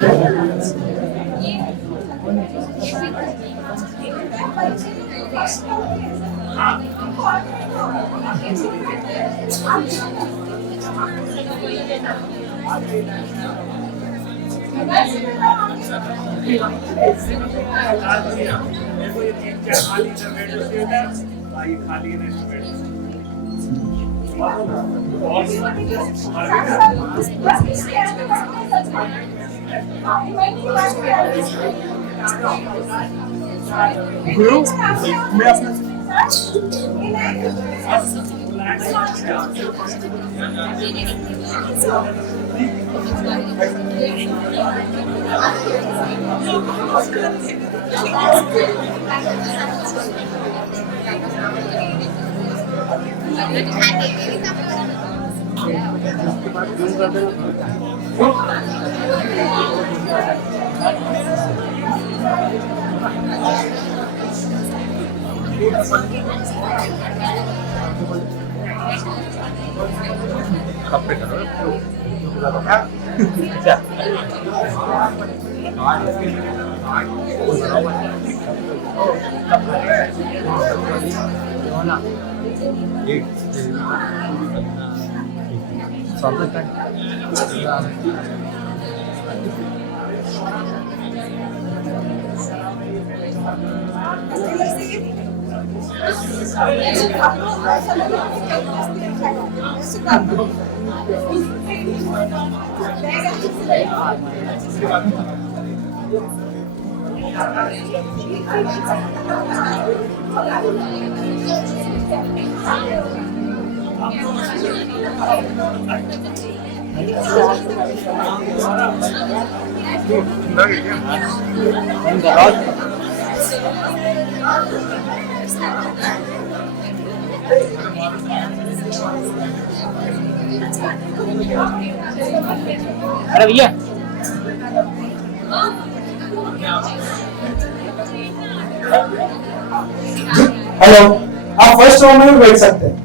गुरु मैं अपना अरे भैया हेलो, आप फर्स्ट रो में भी बैठ सकते हैं।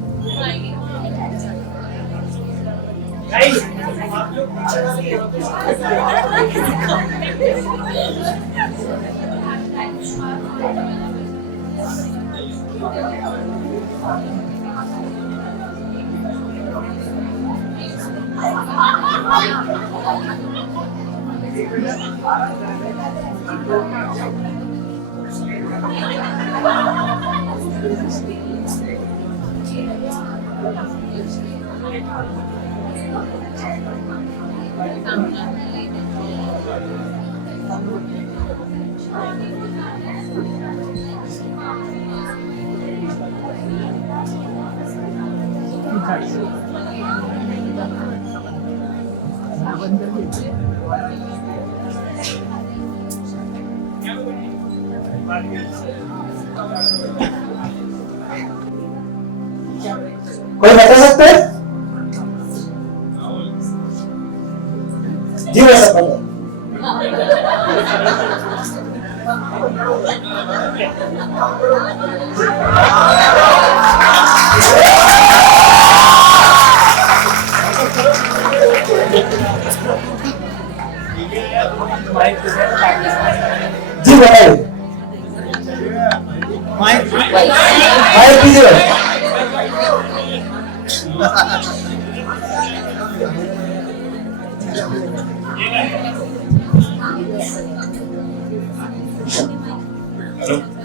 कोई बता सकते हैं? जी मैं सब जी बताइए। माइक कीजिए।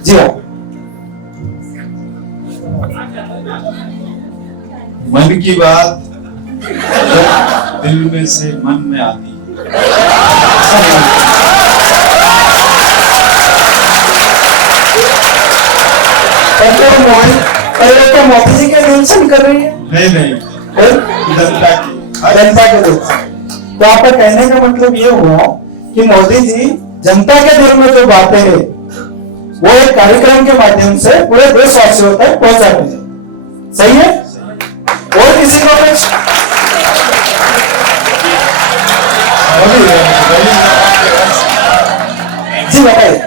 जी हाँ। मन की बात दिल में से मन में आती पहले तो मोदी जी के मेंशन कर रही है। नहीं जनता के दिल से। तो आपका कहने का मतलब ये हुआ कि मोदी जी जनता के दिल में जो बातें हैं वो एक कार्यक्रम के माध्यम से पूरे देशवासियों तक पहुंचाते हैं। सही है? और किसी को कुछ जी बताइए।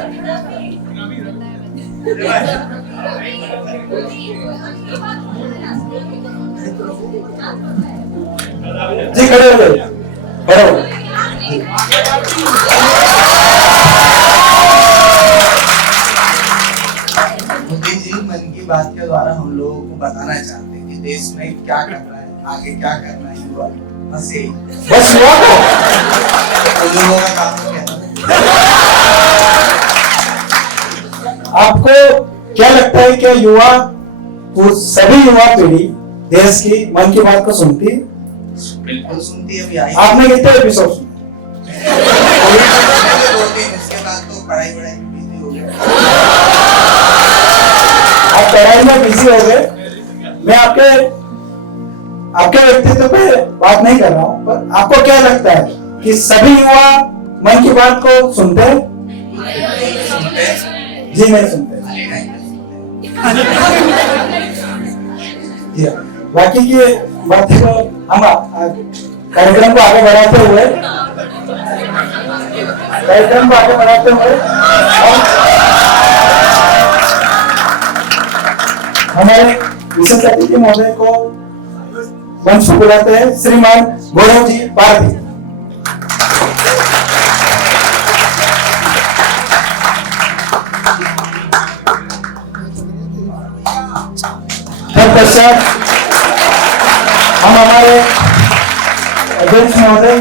जी खड़े हो गए। क्या करना है, आगे क्या करना है युवा, बस यही। बस युवा को बुजुर्गों का काम तो कहना है। आपको क्या लगता है कि युवा, वो सभी युवा पीढ़ी देश की मन की बात को सुनती है? बिल्कुल सुनती है भैया। आपने कितने एपिसोड सुने? उसके बाद तो पढ़ाई में बिजी हो गया। आप पढ़ाई में बिजी हो गए। मैं आपके व्यक्तित्व पे बात नहीं कर रहा हूँ, पर आपको क्या लगता है कि सभी युवा मन की बात को सुनते हैं? जी नहीं सुनते। जी हाँ। बाकी की बातें को हम कार्यक्रम को आगे बढ़ाते हुए हमारे विशेष अतिथि महोदय को मंच पर बुलाते हैं, श्रीमान गौरव जी पारधी। तत्पश्चात हम हमारे अध्यक्ष महोदय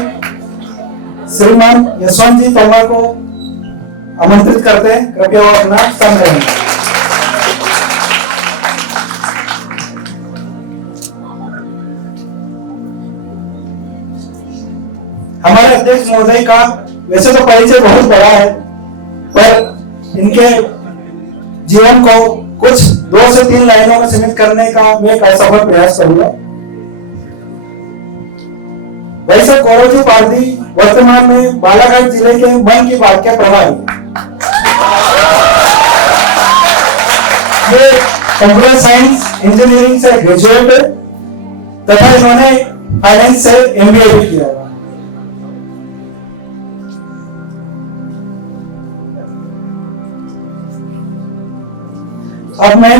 श्रीमान यशवंत जी तोमर को आमंत्रित करते हैं, कृपया वो अपना स्थान लें। हमारे अध्यक्ष महोदय का वैसे तो परिचय बहुत बड़ा है, पर इनके जीवन को कुछ 2 से 3 लाइनों में सीमित करने का मैं एक असफल प्रयास करूंगा। वैसे गौरव जी पारधी वर्तमान में बालाघाट जिले के मन की बात के प्रभारी। ये कंप्यूटर साइंस इंजीनियरिंग से ग्रेजुएट है तथा इन्होंने फाइनेंस से एमबीए भी किया है। अब मैं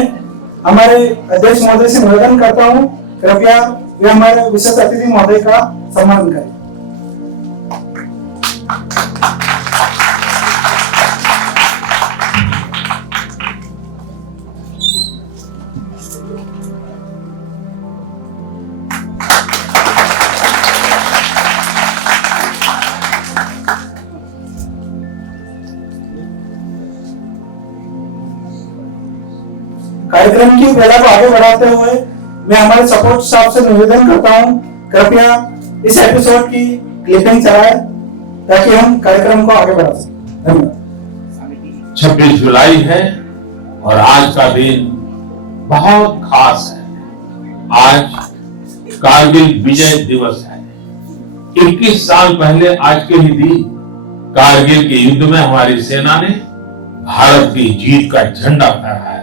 हमारे अध्यक्ष महोदय से निवेदन करता हूं, कृपया वे हमारे विशेष अतिथि महोदय का सम्मान करें। कार्यक्रम की बेला को आगे बढ़ाते हुए मैं हमारे सपोर्ट स्टाफ से निवेदन करता हूं, कृपया इस एपिसोड की क्लिपिंग चलाएं ताकि हम कार्यक्रम को आगे बढ़ा सकें। धन्यवाद। 26 जुलाई है और आज का दिन बहुत खास है। आज कारगिल विजय दिवस है। 21 साल पहले आज के ही दिन कारगिल के युद्ध में हमारी सेना ने भारत की जीत का झंडा फहराया था।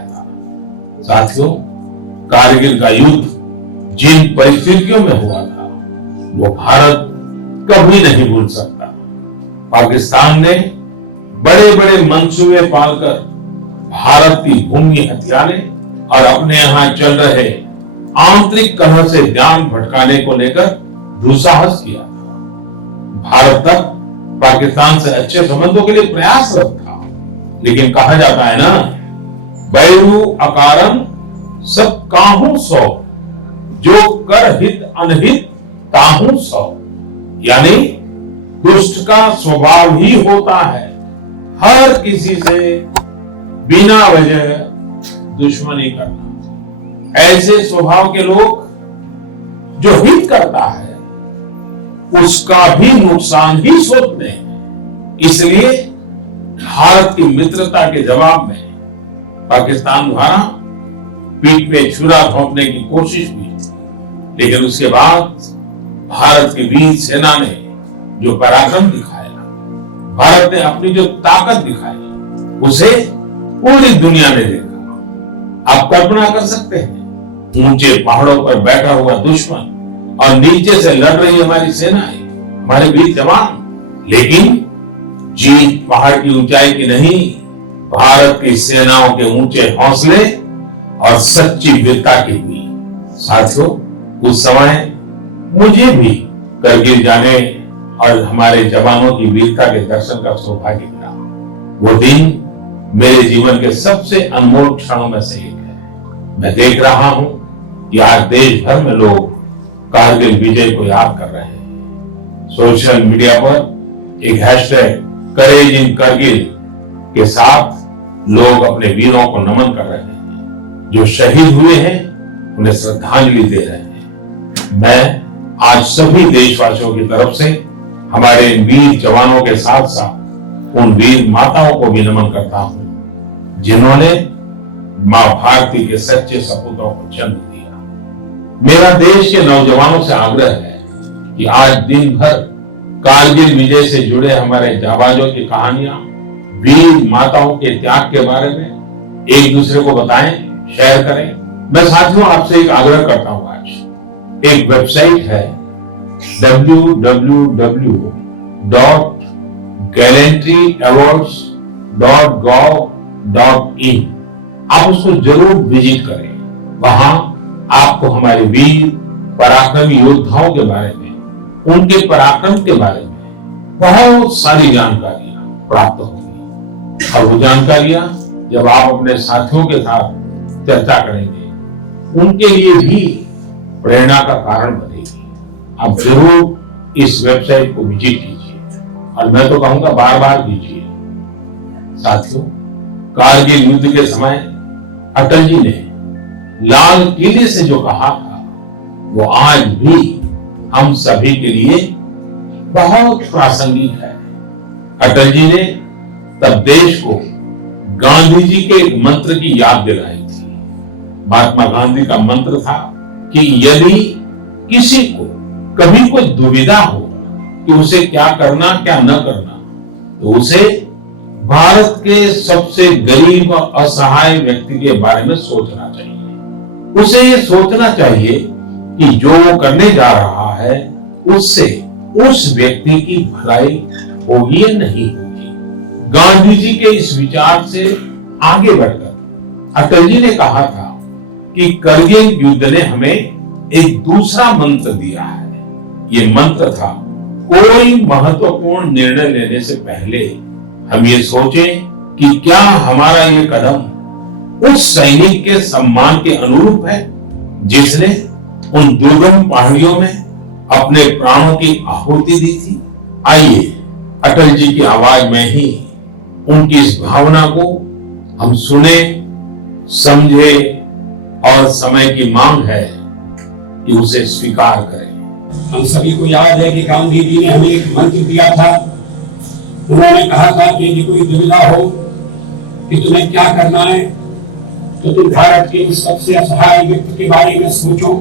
साथियों, कारगिल का युद्ध जिन परिस्थितियों में हुआ था वो भारत कभी नहीं भूल सकता। पाकिस्तान ने बड़े बड़े मंसूबे पालकर भारत की भूमि हथियाने और अपने यहां चल रहे आंतरिक कलह से ध्यान भटकाने को लेकर दुस्साहस किया था। भारत तक पाकिस्तान से अच्छे संबंधों के लिए प्रयासरत था, लेकिन कहा जाता है ना, बैरू अकारम सब काहू सौ, जो कर हित अनहित ताहू सौ। यानी दुष्ट का स्वभाव ही होता है हर किसी से बिना वजह दुश्मनी करना। ऐसे स्वभाव के लोग जो हित करता है उसका भी नुकसान ही सोचते हैं। इसलिए भारत की मित्रता के जवाब में पाकिस्तान द्वारा पीठ पे छुरा घोंपने की कोशिश हुई, लेकिन उसके बाद भारत की वीर सेना ने जो पराक्रम दिखाया, भारत ने अपनी जो ताकत दिखाई, उसे पूरी दुनिया ने देखा। आप कल्पना कर सकते हैं, ऊंचे पहाड़ों पर बैठा हुआ दुश्मन और नीचे से लड़ रही हमारी सेनाएं, हमारे वीर जवान। लेकिन जीत पहाड़ की ऊंचाई की नहीं, भारत की सेनाओं के ऊंचे हौसले और सच्ची वीरता की हुई। साथियों, उस समय मुझे भी करगिल जाने और हमारे जवानों की वीरता के दर्शन का सौभाग्य मिला। वो दिन मेरे जीवन के सबसे अनमोल क्षणों में से एक है। मैं देख रहा हूं कि आज देश भर में लोग कारगिल विजय को याद कर रहे हैं। सोशल मीडिया पर एक हैशटैग करेज इन करगिल के साथ लोग अपने वीरों को नमन कर रहे हैं, जो शहीद हुए हैं उन्हें श्रद्धांजलि दे रहे हैं। मैं आज सभी देशवासियों की तरफ से हमारे वीर जवानों के साथ साथ उन वीर माताओं को भी नमन करता हूं जिन्होंने मां भारती के सच्चे सपूतों को जन्म दिया। मेरा देश के नौजवानों से आग्रह है कि आज दिन भर कारगिल विजय से जुड़े हमारे जाबाजों की कहानियां, वीर माताओं के त्याग के बारे में एक दूसरे को बताएं, शेयर करें। मैं साथियों आपसे एक आग्रह करता हूं, आज एक वेबसाइट है www.gallantryawards.gov.in। आप उसको जरूर विजिट करें। वहां आपको हमारे वीर पराक्रमी योद्धाओं के बारे में, उनके पराक्रम के बारे में बहुत सारी जानकारियां प्राप्त होंगी। और वो जानकारियां जब आप अपने साथियों के साथ चर्चा करेंगे, उनके लिए भी प्रेरणा का कारण बनेगी। आप जरूर इस वेबसाइट को विजिट कीजिए और मैं तो कहूंगा बार बार कीजिए। साथियों, कारगिल युद्ध के समय अटल जी ने लाल किले से जो कहा था, वो आज भी हम सभी के लिए बहुत प्रासंगिक है। अटल जी ने तब देश को गांधी जी के एक मंत्र की याद दिलाई थी। महात्मा गांधी का मंत्र था कि यदि किसी को कभी कोई दुविधा हो कि उसे क्या करना क्या न करना, तो उसे भारत के सबसे गरीब और असहाय व्यक्ति के बारे में सोचना चाहिए। उसे ये सोचना चाहिए कि जो वो करने जा रहा है उससे उस व्यक्ति की भलाई होगी या नहीं होगी। गांधी जी के इस विचार से आगे बढ़कर अटल जी ने कहा था कि करगिल युद्ध ने हमें एक दूसरा मंत्र दिया है। ये मंत्र था, कोई महत्वपूर्ण निर्णय लेने से पहले हम ये सोचें कि क्या हमारा ये कदम उस सैनिक के सम्मान के अनुरूप है जिसने उन दुर्गम पहाड़ियों में अपने प्राणों की आहुति दी थी। आइए अटल जी की आवाज में ही उनकी इस भावना को हम सुने, समझे और समय की मांग है कि उसे स्वीकार करें। हम सभी को याद है कि गांधी जी ने हमें एक मंत्र दिया था। उन्होंने कहा था कि यदि कोई दुविधा हो कि तुम्हें क्या करना है, तो तुम भारत के उस सबसे असहाय व्यक्ति के बारे में सोचो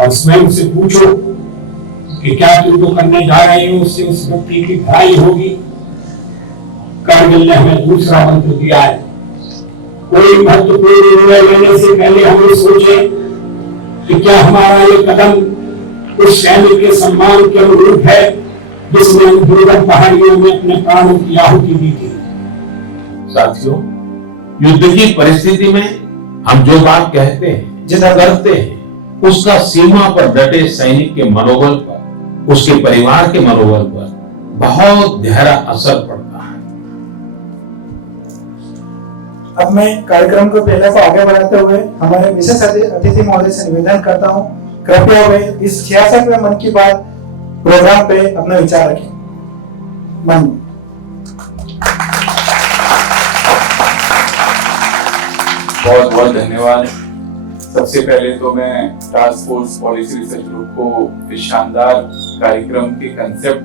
और स्वयं से पूछो कि क्या तुम जो करने जा रहे हो उससे उस व्यक्ति की भलाई होगी। कारगिल ने हमें दूसरा मंत्र दिया है, कोई महत्वपूर्ण निर्णय लेने से पहले हम ये सोचें कि क्या हमारा ये कदम उस सैनिक के सम्मान के अनुरूप है जिसने दुर्गम पहाड़ियों में अपने प्राणों की आहुति दी थी। साथियों, युद्ध की परिस्थिति में हम जो बात कहते हैं, जितना करते हैं, उसका सीमा पर डटे सैनिक के मनोबल पर, उसके परिवार के मनोबल पर बहुत गहरा असर पड़ता है। अब मैं कार्यक्रम को पहले को आगे बढ़ाते हुए हमारे विशेष अतिथि महोदय से निवेदन करता हूं, कृपया वे इस 66वें मन की बात प्रोग्राम पे अपना विचार रखें। मन बहुत बहुत धन्यवाद। सबसे पहले तो मैं task force policy research group को इस शानदार कार्यक्रम के कंसेप्ट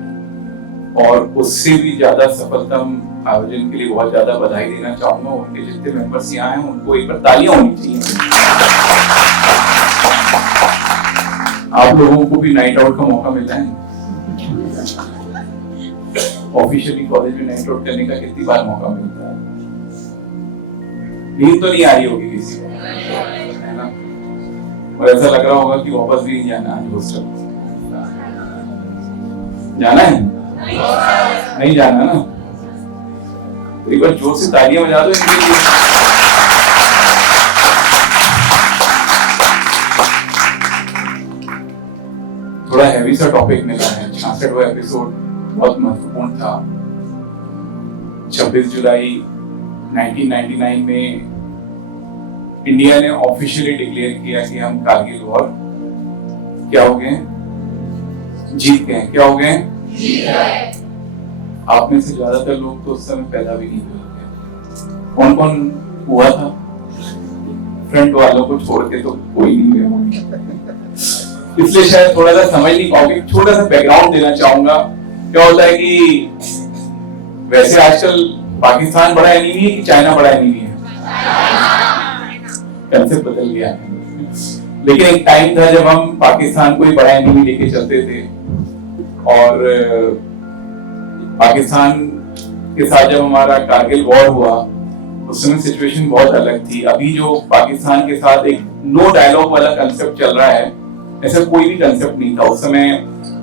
और उससे भी ज्यादा सफलतम आयोजन के लिए बहुत ज्यादा बधाई देना चाहूंगा। उनके जितने मेंबर्स यहाँ हैं उनको एक बार तालियां होनी चाहिए। आप लोगों को भी नाइट आउट का मौका मिला है। ऑफिशियली कॉलेज में नाइट आउट करने का कितनी बार मौका मिलता है? नींद तो नहीं आ रही होगी किसी को, है ना? और ऐसा लग रहा होगा कि वापस भी नहीं जाना है हॉस्टल। जाना है? नहीं जाना ना? तो एक बार जोर से तालियां बजा दो इनके लिए। थोड़ा हैवी सा टॉपिक मिला है। 66वां एपिसोड बहुत महत्वपूर्ण था। 26 जुलाई 1999 में इंडिया ने ऑफिशियली डिक्लेयर किया कि हम कारगिल वॉर क्या हो गए, जीत गए। क्या हो गए? आप में से ज्यादातर लोग तो उस समय पैदा भी नहीं हुए होंगे। कौन कौन हुआ था? फ्रंट वालों को छोड़ के तो कोई नहीं हुआ होगा, इसलिए शायद थोड़ा सा समझ नहीं पाओगे। छोटा सा बैकग्राउंड देना चाहूंगा। क्या होता है कि वैसे आजकल पाकिस्तान बड़ा एनिमी है कि चाइना बड़ा एनिमी है? कंसेप्ट बदल गया है। लेकिन एक टाइम था जब हम पाकिस्तान को ही बड़ा एनिमी लेके चलते थे, और पाकिस्तान के साथ जब हमारा कारगिल वॉर हुआ उस समय सिचुएशन बहुत अलग थी। अभी जो पाकिस्तान के साथ एक नो डायलॉग वाला कंसेप्ट चल रहा है, ऐसा कोई भी कंसेप्ट नहीं था उस समय।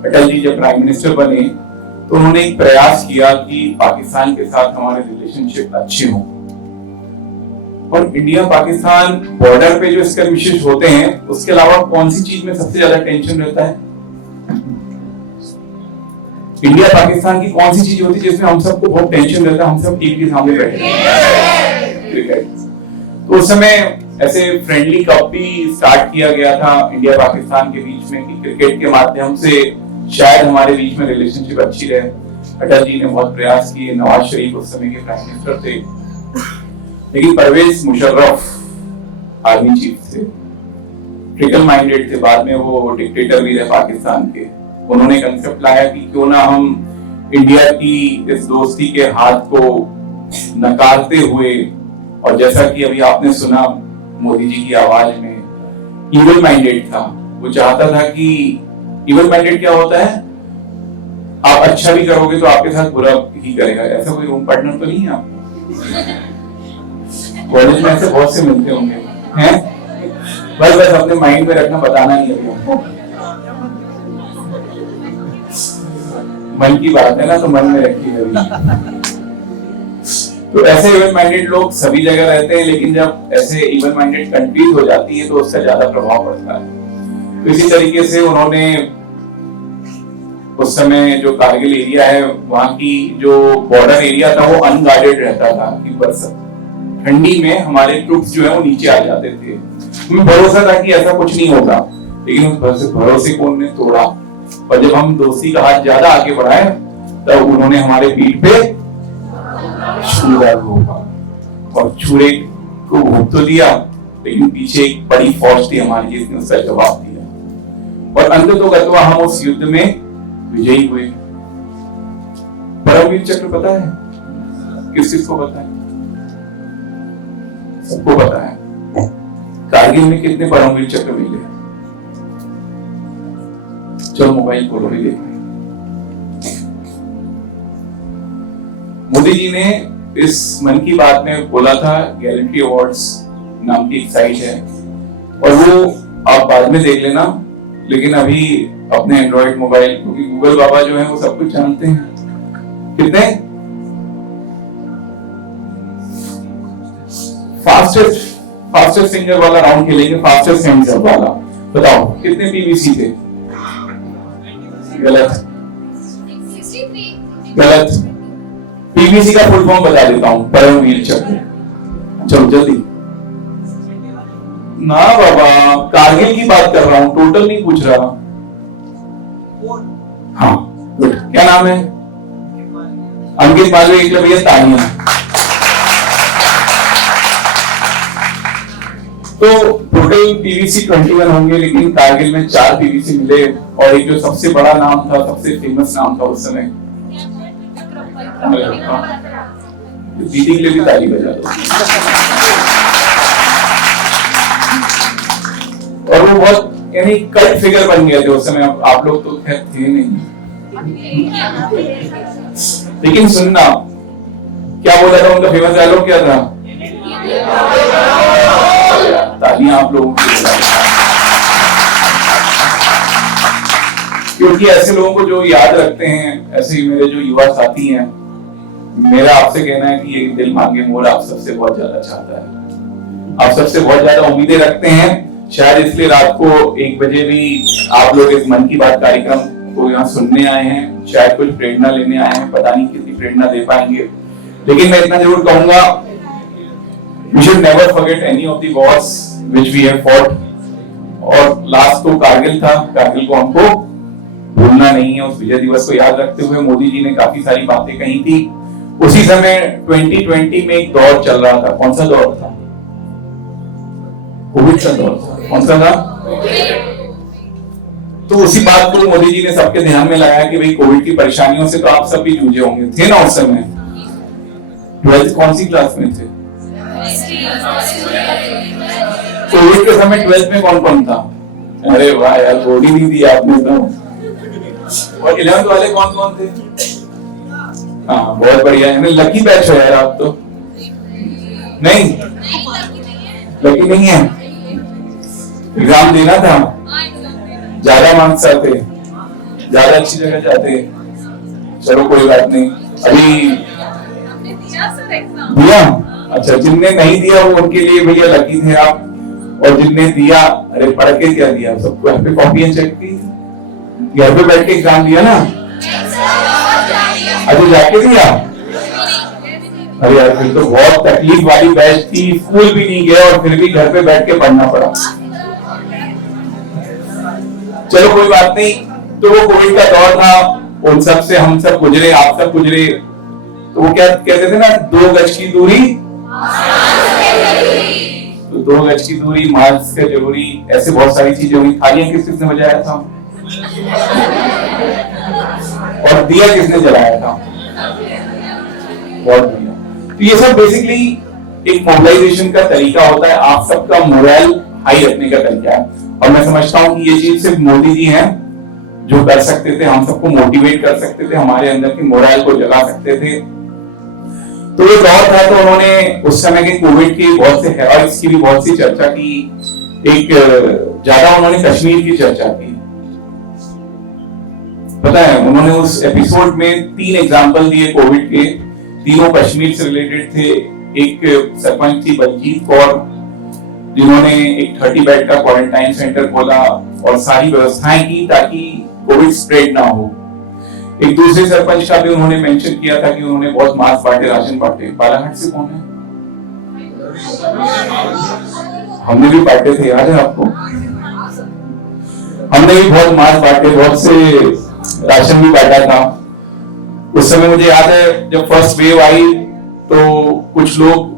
अटल जी जब प्राइम मिनिस्टर बने तो उन्होंने एक प्रयास किया कि पाकिस्तान के साथ हमारे रिलेशनशिप अच्छे हों, और इंडिया पाकिस्तान बॉर्डर पे जो स्कर्मिशेस होते हैं उसके अलावा कौन सी चीज में सबसे ज्यादा टेंशन रहता है? इंडिया पाकिस्तान की कौन सी चीज होती है जिसमें हम सबको बहुत टेंशन रहता है? हम सब टीवी के सामने बैठे हैं, क्रिकेट। तो उस समय ऐसे फ्रेंडली कप भी स्टार्ट किया गया था इंडिया पाकिस्तान के बीच में कि क्रिकेट के माध्यम से शायद हमारे बीच में रिलेशनशिप अच्छी रहे। अटल जी ने बहुत प्रयास किए, नवाज शरीफ उस समय के प्राइम मिनिस्टर थे, लेकिन परवेज मुशर्रफ आर्मी चीफ थे, ट्रिकल माइंडेड थे। बाद में वो डिक्टेटर भी रहे पाकिस्तान के। उन्होंने कंसेप्ट लाया कि क्यों ना हम इंडिया की इस दोस्ती के हाथ को नकारते हुए, और जैसा कि अभी आपने सुना मोदी जी की आवाज में, इविल माइंडेड था। वो चाहता था कि इविल माइंडेड क्या होता है? आप अच्छा भी करोगे तो आपके साथ बुरा ही करेगा। ऐसा कोई रूम पार्टनर तो नहीं है आपको? कॉलेज में ऐसे बहुत से मिलते होंगे, हैं? बस बस अपने माइंड में रखना, बताना नहीं अभी आपको। मन की बात है ना, तो मन में रखिए अभी। तो ऐसे इवन माइंडेड लोग सभी जगह रहते हैं, लेकिन जब ऐसे इवन माइंडेड कंट्रीज हो जाती है तो उसका ज्यादा प्रभाव पड़ता है। तो इसी तरीके से उन्होंने उस समय जो कारगिल एरिया है, वहां की जो बॉर्डर एरिया था वो अनगार्डेड रहता था कि बस ठंडी में हमारे ट्रूप्स जो है वो नीचे आ जाते थे। हमें भरोसा था कि ऐसा कुछ नहीं होगा, लेकिन उस भरोसे को उन्होंने तोड़ा, और जब हम दोस्ती का हाथ ज्यादा आगे बढ़ाए तब उन्होंने हमारे पीठ पे छुरा घोंपा, और छुरे को घोंप तो दिया, लेकिन पीछे एक बड़ी फौज थी हमारी जिसने उसका जवाब दिया, और अंततोगत्वा हम उस युद्ध में विजयी हुए। परमवीर चक्र पता है? किस चीज को पता है? सबको पता है। कारगिल में कितने परमवीर चक्र मिले? चलो मोबाइल खोलो भी देख। मोदी जी ने इस मन की बात में बोला था, गैलेंट्री अवार्ड्स नाम की एक साइट है, और वो आप बाद में देख लेना, लेकिन अभी अपने एंड्रॉइड मोबाइल, क्योंकि गूगल बाबा जो है वो सब कुछ जानते हैं। कितने फास्टेस्ट सिंगर वाला राउंड खेलेंगे, फास्टेस्ट हैंड्स अप वाला, बताओ कितने पीवीसी थे? गलत, गलत। पीवीसी का फुल फॉर्म बता देता हूं, परमवीर चक्र। चलो जल्दी ना बाबा, कारगिल की बात कर रहा हूं, टोटल नहीं पूछ रहा। हाँ गुड, क्या नाम है? अंकित मालवीय, एकलव्य, तानिया। तो टोटल पीवीसी 21 होंगे, लेकिन कारगिल में 4 पीवीसी मिले, और एक जो सबसे बड़ा नाम था, सबसे फेमस नाम था उस समय, दीदी के लिए भी ताली बजा दो। और वो बहुत यानी कल्ट फिगर बन गए थे उस समय। आप लोग तो खैर थे नहीं, लेकिन सुनना क्या बोला था उनका फेमस डायलॉग क्या था? तालियां आप लोगों की, क्योंकि ऐसे लोगों को जो याद रखते हैं, ऐसे ही मेरे जो युवा साथी हैं, मेरा आपसे कहना है कि ये दिल मांगे मोर आप सबसे बहुत ज्यादा चाहता है, आप सबसे बहुत ज्यादा उम्मीदें रखते हैं। शायद इसलिए रात को 1 बजे भी आप लोग इस मन की बात कार्यक्रम को यहाँ सुनने आए हैं, शायद कुछ प्रेरणा लेने आए हैं, पता नहीं कितनी प्रेरणा दे पाएंगे, लेकिन मैं इतना जरूर कहूंगा, We should never forget any of the wars which we have fought. और लास्ट तो कारगिल था, कारगिल को हमको भूलना नहीं है। उस विजय दिवस को याद रखते हुए मोदी जी ने काफी सारी बातें कही थी। उसी समय 2020 में एक दौर चल रहा था। कौन सा दौर था? कोविड का दौर था। कौन सा था? तो उसी बात को मोदी जी ने सबके ध्यान में लाया कि भाई कोविड की परेशानियों से तो आप सब भी जूझे होंगे। थे ना उस समय? 12th कौन सी क्लास में थे? कोविड के समय 12th में कौन कौन था? अरे वाह यार, बोली नहीं दी आपने तो। और 11th वाले कौन कौन थे? हाँ, बहुत बढ़िया है। लकी बैच हो यार आप तो। नहीं, लकी नहीं है। एग्जाम देना था, ज्यादा मार्क्स आते, ज्यादा अच्छी जगह जाते। चलो कोई बात नहीं। अभी दिया? अच्छा, जिनने नहीं दिया वो उनके लिए भैया लकी थे आप। और जिनने दिया, अरे पढ़ के क्या दिया? सबको घर पे कॉपियां चेक की, घर पे बैठ के एग्जाम दिया ना? अरे जाके दिया? अरे यार, फिर तो बहुत तकलीफ वाली बैच थी। स्कूल भी नहीं गया और फिर भी घर पे बैठ के पढ़ना पड़ा। चलो कोई बात नहीं। तो वो कोविड का दौर था, उन सब से हम सब गुजरे, आप सब गुजरे। तो वो क्या कहते थे ना, 2 गज की दूरी, तो 2 गज की दूरी, मास्क है जरूरी, ऐसे बहुत सारी चीजें हुई। थालियां किसने बजाया था? और दिया किसने जलाया था? बहुत बढ़िया। तो ये सब बेसिकली एक मोबिलाइजेशन का तरीका होता है, आप सबका मोरल हाई रखने का तरीका है। और मैं समझता हूं कि ये चीज सिर्फ मोदी जी हैं जो कर सकते थे, हम सबको मोटिवेट कर सकते थे, हमारे अंदर की मोरल को जगा सकते थे। तो ये दौर था, तो उन्होंने उस समय के कोविड के बहुत से हेरोइक्स की भी बहुत सी चर्चा की। एक ज्यादा उन्होंने कश्मीर की चर्चा की। पता है, उन्होंने उस एपिसोड में 3 एग्जाम्पल दिए कोविड के, तीनों कश्मीर से रिलेटेड थे। एक सरपंच थी बलजीत कौर, जिन्होंने एक 30 बेड का क्वारंटाइन सेंटर खोला और सारी व्यवस्थाएं की ताकि कोविड स्प्रेड ना हो। एक दूसरे सरपंच का भी उन्होंने मेंशन किया था कि उन्होंने बहुत मास्क बांटे, राशन बांटे। बालाघाट से कौन है? हमने भी बांटे थे, याद है आपको? हमने भी बहुत मास्क बांटे, बहुत से राशन भी बांटा था। उस समय मुझे याद है जब फर्स्ट वेव आई तो कुछ लोग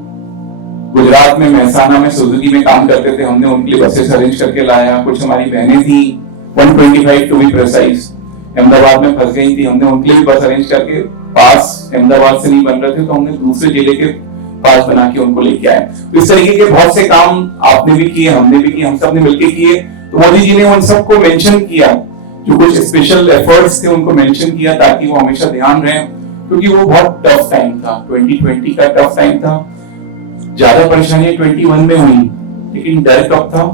गुजरात में मेहसाना में सुजुकी में काम करते थे, हमने उनके लिए बसेस अरेंज करके लाया। कुछ हमारी बहनें थी 125 टू बी प्रिसाइज, अहमदाबाद में फंस गई थी, हमने उनके लिए बस अरेंज करके, पास अहमदाबाद से नहीं बन रहे थे तो हमने दूसरे जिले के पास बना के उनको लेके आए। तो इस तरीके के बहुत से काम आपने भी किए, हमने भी किए, हम सब ने मिलकर किए। तो मोदी जी ने उन सबको मेंशन किया, जो कुछ स्पेशल एफर्ट्स थे उनको मेंशन किया ताकि वो हमेशा ध्यान रहे, क्योंकि वो बहुत टफ टाइम था। 2020 का टफ टाइम था। ज्यादा परेशानियां 21 में हुई, लेकिन डर कब था?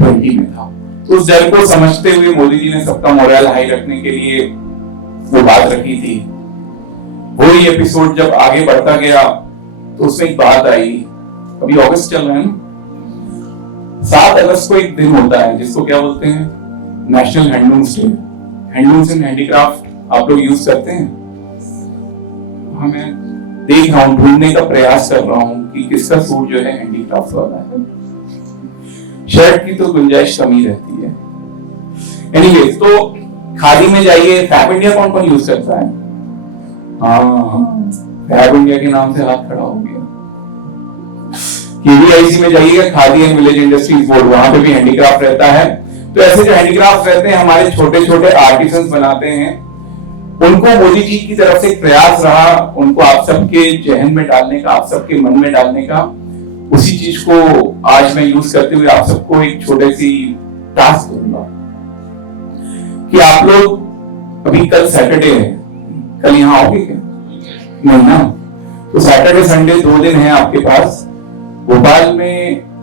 20 में था। तो उस डर को समझते हुए मोदी जी ने सबका मोरल हाई रखने के लिए वो बात रखी थी। वही एपिसोड जब आगे बढ़ता गया तो उसमें एक बात आई, अभी अगस्त चल रहा है ना, 7 अगस्त को एक दिन होता है जिसको क्या बोलते हैं? National handlooms day. Handlooms and handicraft आप लोग यूज करते हैं? हमें देख रहा हूं, ढूंढने का प्रयास कर रहा हूं कि किसका सूट जो है हैंडीक्राफ्ट वाला है। शर्ट की तो गुंजाइश कमी रहती है। एनीवेज, तो खादी में जाइए। फैब इंडिया कौन कौन यूज करता है? हाँ, फैब इंडिया के नाम से हाथ खड़ा हो गया। केवीआईसी में जाइएगा, khadi and village industries board, वहां पे भी हैंडीक्राफ्ट रहता है। तो ऐसे जो हैंडीक्राफ्ट रहते हैं, हमारे छोटे छोटे आर्टिसंस बनाते हैं, उनको मोदी जी की तरफ से एक प्रयास रहा उनको आप सबके जहन में डालने का, आप सबके मन में डालने का। उसी चीज को आज मैं यूज करते हुए आप सबको एक छोटे सी टास्क दूंगा कि आप लोग, अभी कल सैटरडे है, कल यहाँ आओगे क्या? नहीं ना? तो सैटरडे संडे 2 दिन है आपके पास। भोपाल में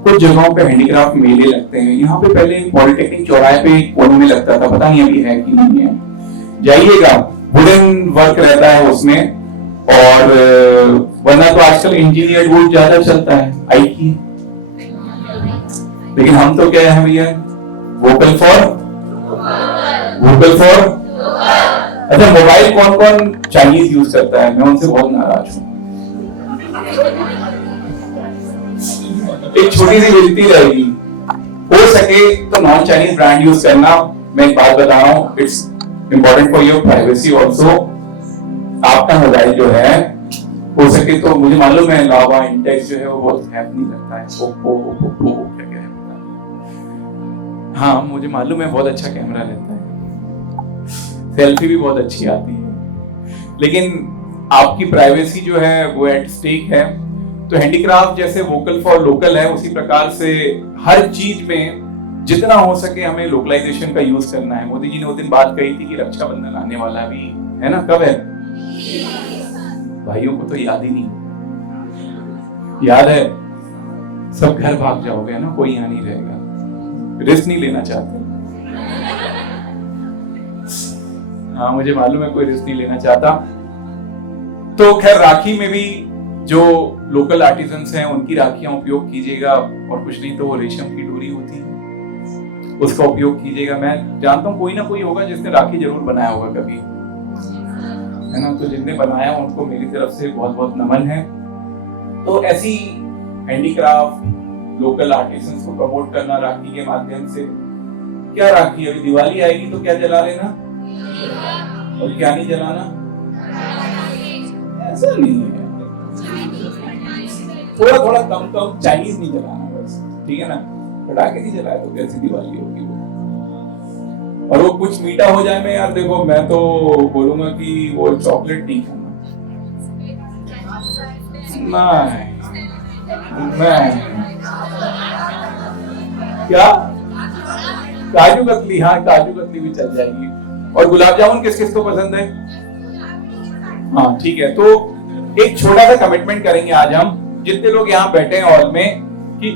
कुछ जगहों पे हैंडीक्राफ्ट मेले लगते हैं। यहाँ पे पहले पॉलिटेक्निक चौराहे पे कोने में लगता था, पता नहीं अभी है कि नहीं है। जाइएगा, वुडन वर्क रहता है उसमें, और वरना तो आजकल इंजीनियर्ड वुड ज्यादा चलता है, आई की। लेकिन हम तो क्या है भैया, वोकल फॉर। अच्छा, मोबाइल कौन कौन चाइनीज यूज करता है? मैं उनसे बहुत नाराज हूँ। एक छोटी सी विनती रहेगी, हो सके तो नॉन चाइनीज ब्रांड यूज करना। मैं एक बात बता रहा हूँ, it's important for your privacy also. आपका मोबाइल जो है हो सके तो, मुझे मालूम है लावा इंटेक्स जो है वो बहुत हैप नहीं करता है, ओप्पो क्या क्या है, हाँ मुझे मालूम है बहुत अच्छा कैमरा लेता है, सेल्फी भी बहुत अच्छी आती है, लेकिन आपकी प्राइवेसी जो है वो एट स्टेक है। तो हैंडीक्राफ्ट जैसे वोकल फॉर लोकल है, उसी प्रकार से हर चीज में जितना हो सके हमें लोकलाइजेशन का यूज करना है। मोदी जी ने उस दिन बात कही थी कि रक्षाबंधन आने वाला भी है ना, कब है? भाइयों को तो याद ही नहीं, याद है? सब घर भाग जाओगे ना, कोई यहाँ नहीं रहेगा, रिस्क नहीं लेना चाहते। हाँ मुझे मालूम है कोई रिस्क नहीं लेना चाहता। तो खैर राखी में भी जो लोकल आर्टिजन्स हैं उनकी राखियां उपयोग कीजिएगा, और कुछ नहीं तो वो रेशम की डोरी होती है उसका उपयोग कीजिएगा। मैं जानता हूँ कोई ना कोई होगा जिसने राखी जरूर बनाया होगा कभी, है ना, तो जिनने बनाया उनको मेरी तरफ से बहुत बहुत नमन है। तो ऐसी हैंडीक्राफ्ट लोकल आर्टिजन्स को प्रमोट करना राखी के माध्यम से। क्या राखी, अभी दिवाली आएगी तो क्या जला लेना और क्या नहीं जलाना, ऐसा नहीं है, थोड़ा थोड़ा कम कम चाइनीज नहीं जलाना बस, ठीक है ना, पटाखे नहीं जलाए तो कैसी दिवाली होगी वो। और वो कुछ मीठा हो जाए, मैं यार देखो मैं तो बोलूंगा कि वो चॉकलेट नहीं खाना, नहीं क्या, काजू कतली, हाँ काजू कतली भी चल जाएगी। और गुलाब जामुन किस किस को पसंद है? हाँ ठीक है, तो एक छोटा सा कमिटमेंट करेंगे आज हम जितने लोग यहाँ बैठे हैं हॉल में, कि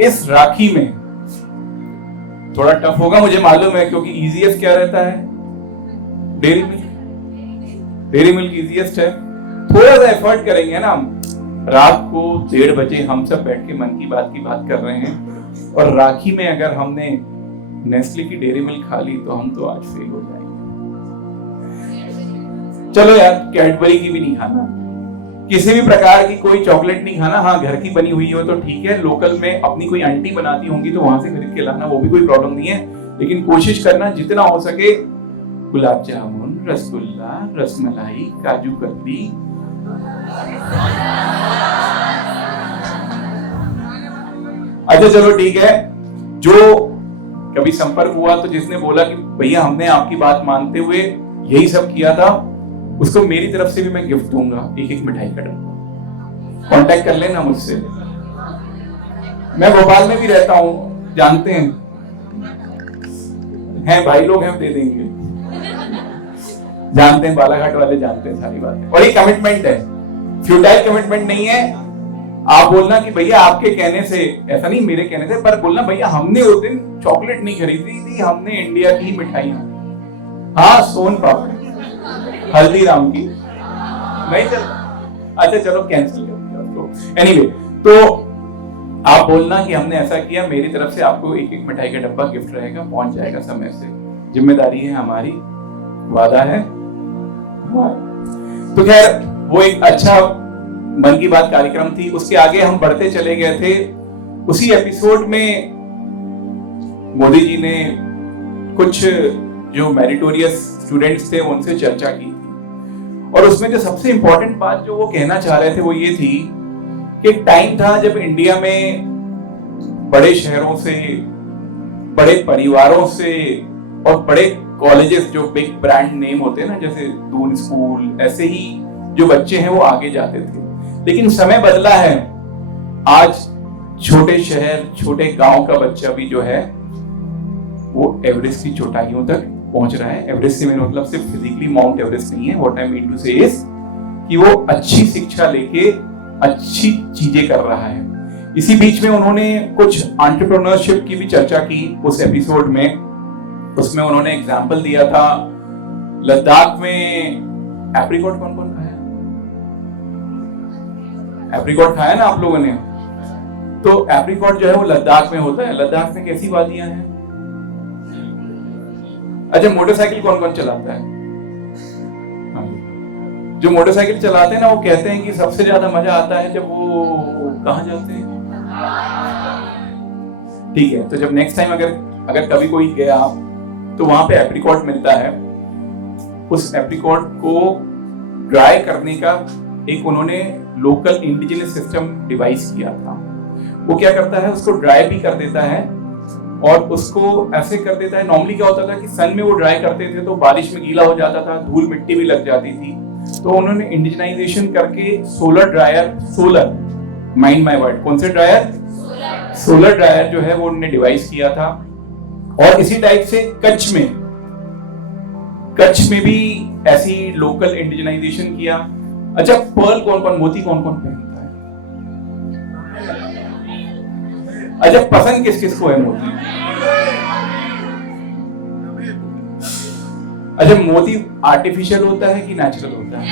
इस राखी में थोड़ा टफ होगा मुझे मालूम है, क्योंकि इजीएस्ट क्या रहता है? Dairy milk, dairy milk easiest है। थोड़ा सा एफर्ट करेंगे ना, रात को 1:30 बजे हम सब बैठ के मन की बात कर रहे हैं, और राखी में अगर हमने नेस्ले की डेयरी मिल्क खा ली तो हम तो आज फेल हो जाएंगे। चलो यार कैडबरी की भी नहीं खाना, किसी भी प्रकार की कोई चॉकलेट नहीं खाना। हाँ घर की बनी हुई हो तो ठीक है, लोकल में अपनी कोई आंटी बनाती होंगी तो वहां से खरीद के लाना, वो भी कोई प्रॉब्लम नहीं है, लेकिन कोशिश करना जितना हो सके गुलाब जामुन, रसगुल्ला, रसमलाई, काजू कतली, अच्छा चलो ठीक है। जो कभी संपर्क हुआ तो जिसने बोला कि भैया हमने आपकी बात मानते हुए यही सब किया था, उसको मेरी तरफ से भी मैं गिफ्ट दूंगा, एक मिठाई का डब्बा। कांटेक्ट कर लेना मुझसे, मैं भोपाल में भी रहता हूं, जानते हैं भाई लोग हैं, दे देंगे, जानते हैं बालाघाट वाले जानते हैं सारी बातें। और ये कमिटमेंट है, फ्यूटाइल कमिटमेंट नहीं है। आप बोलना कि भैया आपके कहने से, ऐसा नहीं मेरे कहने से, पर बोलना भैया हमने उस दिन चॉकलेट नहीं खरीदी थी, हमने इंडिया की ही मिठाइयां, हाँ सोन पापड़ी, हल्दीराम की नहीं चल, अच्छा चलो कैंसिल कर दिया। एनीवे, तो आप बोलना कि हमने ऐसा किया, मेरी तरफ से आपको एक एक मिठाई का डब्बा गिफ्ट रहेगा, पहुंच जाएगा समय से, जिम्मेदारी है हमारी, वादा है। तो खैर वो एक अच्छा मन की बात कार्यक्रम थी। उसके आगे हम बढ़ते चले गए थे। उसी एपिसोड में मोदी जी ने कुछ जो मेरिटोरियस स्टूडेंट्स थे उनसे चर्चा की थी, और उसमें जो सबसे इंपॉर्टेंट बात जो वो कहना चाह रहे थे वो ये थी कि एक टाइम था जब इंडिया में बड़े शहरों से, बड़े परिवारों से और बड़े कॉलेजेस जो बिग ब्रांड नेम होते हैं ना, जैसे दून स्कूल, ऐसे ही जो बच्चे हैं वो आगे जाते थे। लेकिन समय बदला है, आज छोटे शहर, छोटे गांव का बच्चा भी जो है वो एवरेस्ट की चोटाइयों तक पहुंच रहा है। एवरेस्ट से मेरा मतलब सिर्फ फिजिकली माउंट एवरेस्ट नहीं है, व्हाट आई मीन टू से इज कि वो अच्छी शिक्षा लेके अच्छी चीजें कर रहा है। इसी बीच में उन्होंने कुछ एंटरप्रेन्योरशिप की भी चर्चा की उस एपिसोड में। उसमें उन्होंने एग्जांपल दिया था लद्दाख में एप्रिकॉट, कौन कौन खाया एप्रिकॉट, खाया ना आप लोगों ने? तो एप्रिकॉट जो है वो लद्दाख में होता है। लद्दाख में कैसी वादियां हैं? अच्छा, मोटरसाइकिल कौन कौन चलाता है? जो मोटरसाइकिल चलाते हैं ना वो कहते हैं कि सबसे ज्यादा मजा आता है जब वो कहां जाते हैं, ठीक है, तो जब नेक्स्ट टाइम अगर कभी कोई गया तो वहां पे एप्रिकॉट मिलता है, उस एप्रिकॉट को ड्राई करने का एक उन्होंने लोकल इंडिजिनस सिस्टम डिवाइस किया था। वो क्या करता है, उसको ड्राई भी कर देता है और उसको ऐसे कर देता है। नॉर्मली क्या होता था कि सन में वो ड्राई करते थे तो बारिश में गीला हो जाता था, धूल मिट्टी भी लग जाती थी। तो उन्होंने इंडिजिनाइजेशन करके solar dryer, solar, mind my word, कौन से ड्रायर, सोलर ड्रायर जो है वो उन्होंने डिवाइस किया था। और इसी टाइप से कच्छ में भी ऐसी लोकल इंडिजिनाइजेशन किया। अच्छा, पर्ल कौन कौन, मोती कौन कौन पहनता है? अच्छा, पसंद किस किस को है मोती? अच्छा, मोती आर्टिफिशियल होता है कि नेचुरल होता है?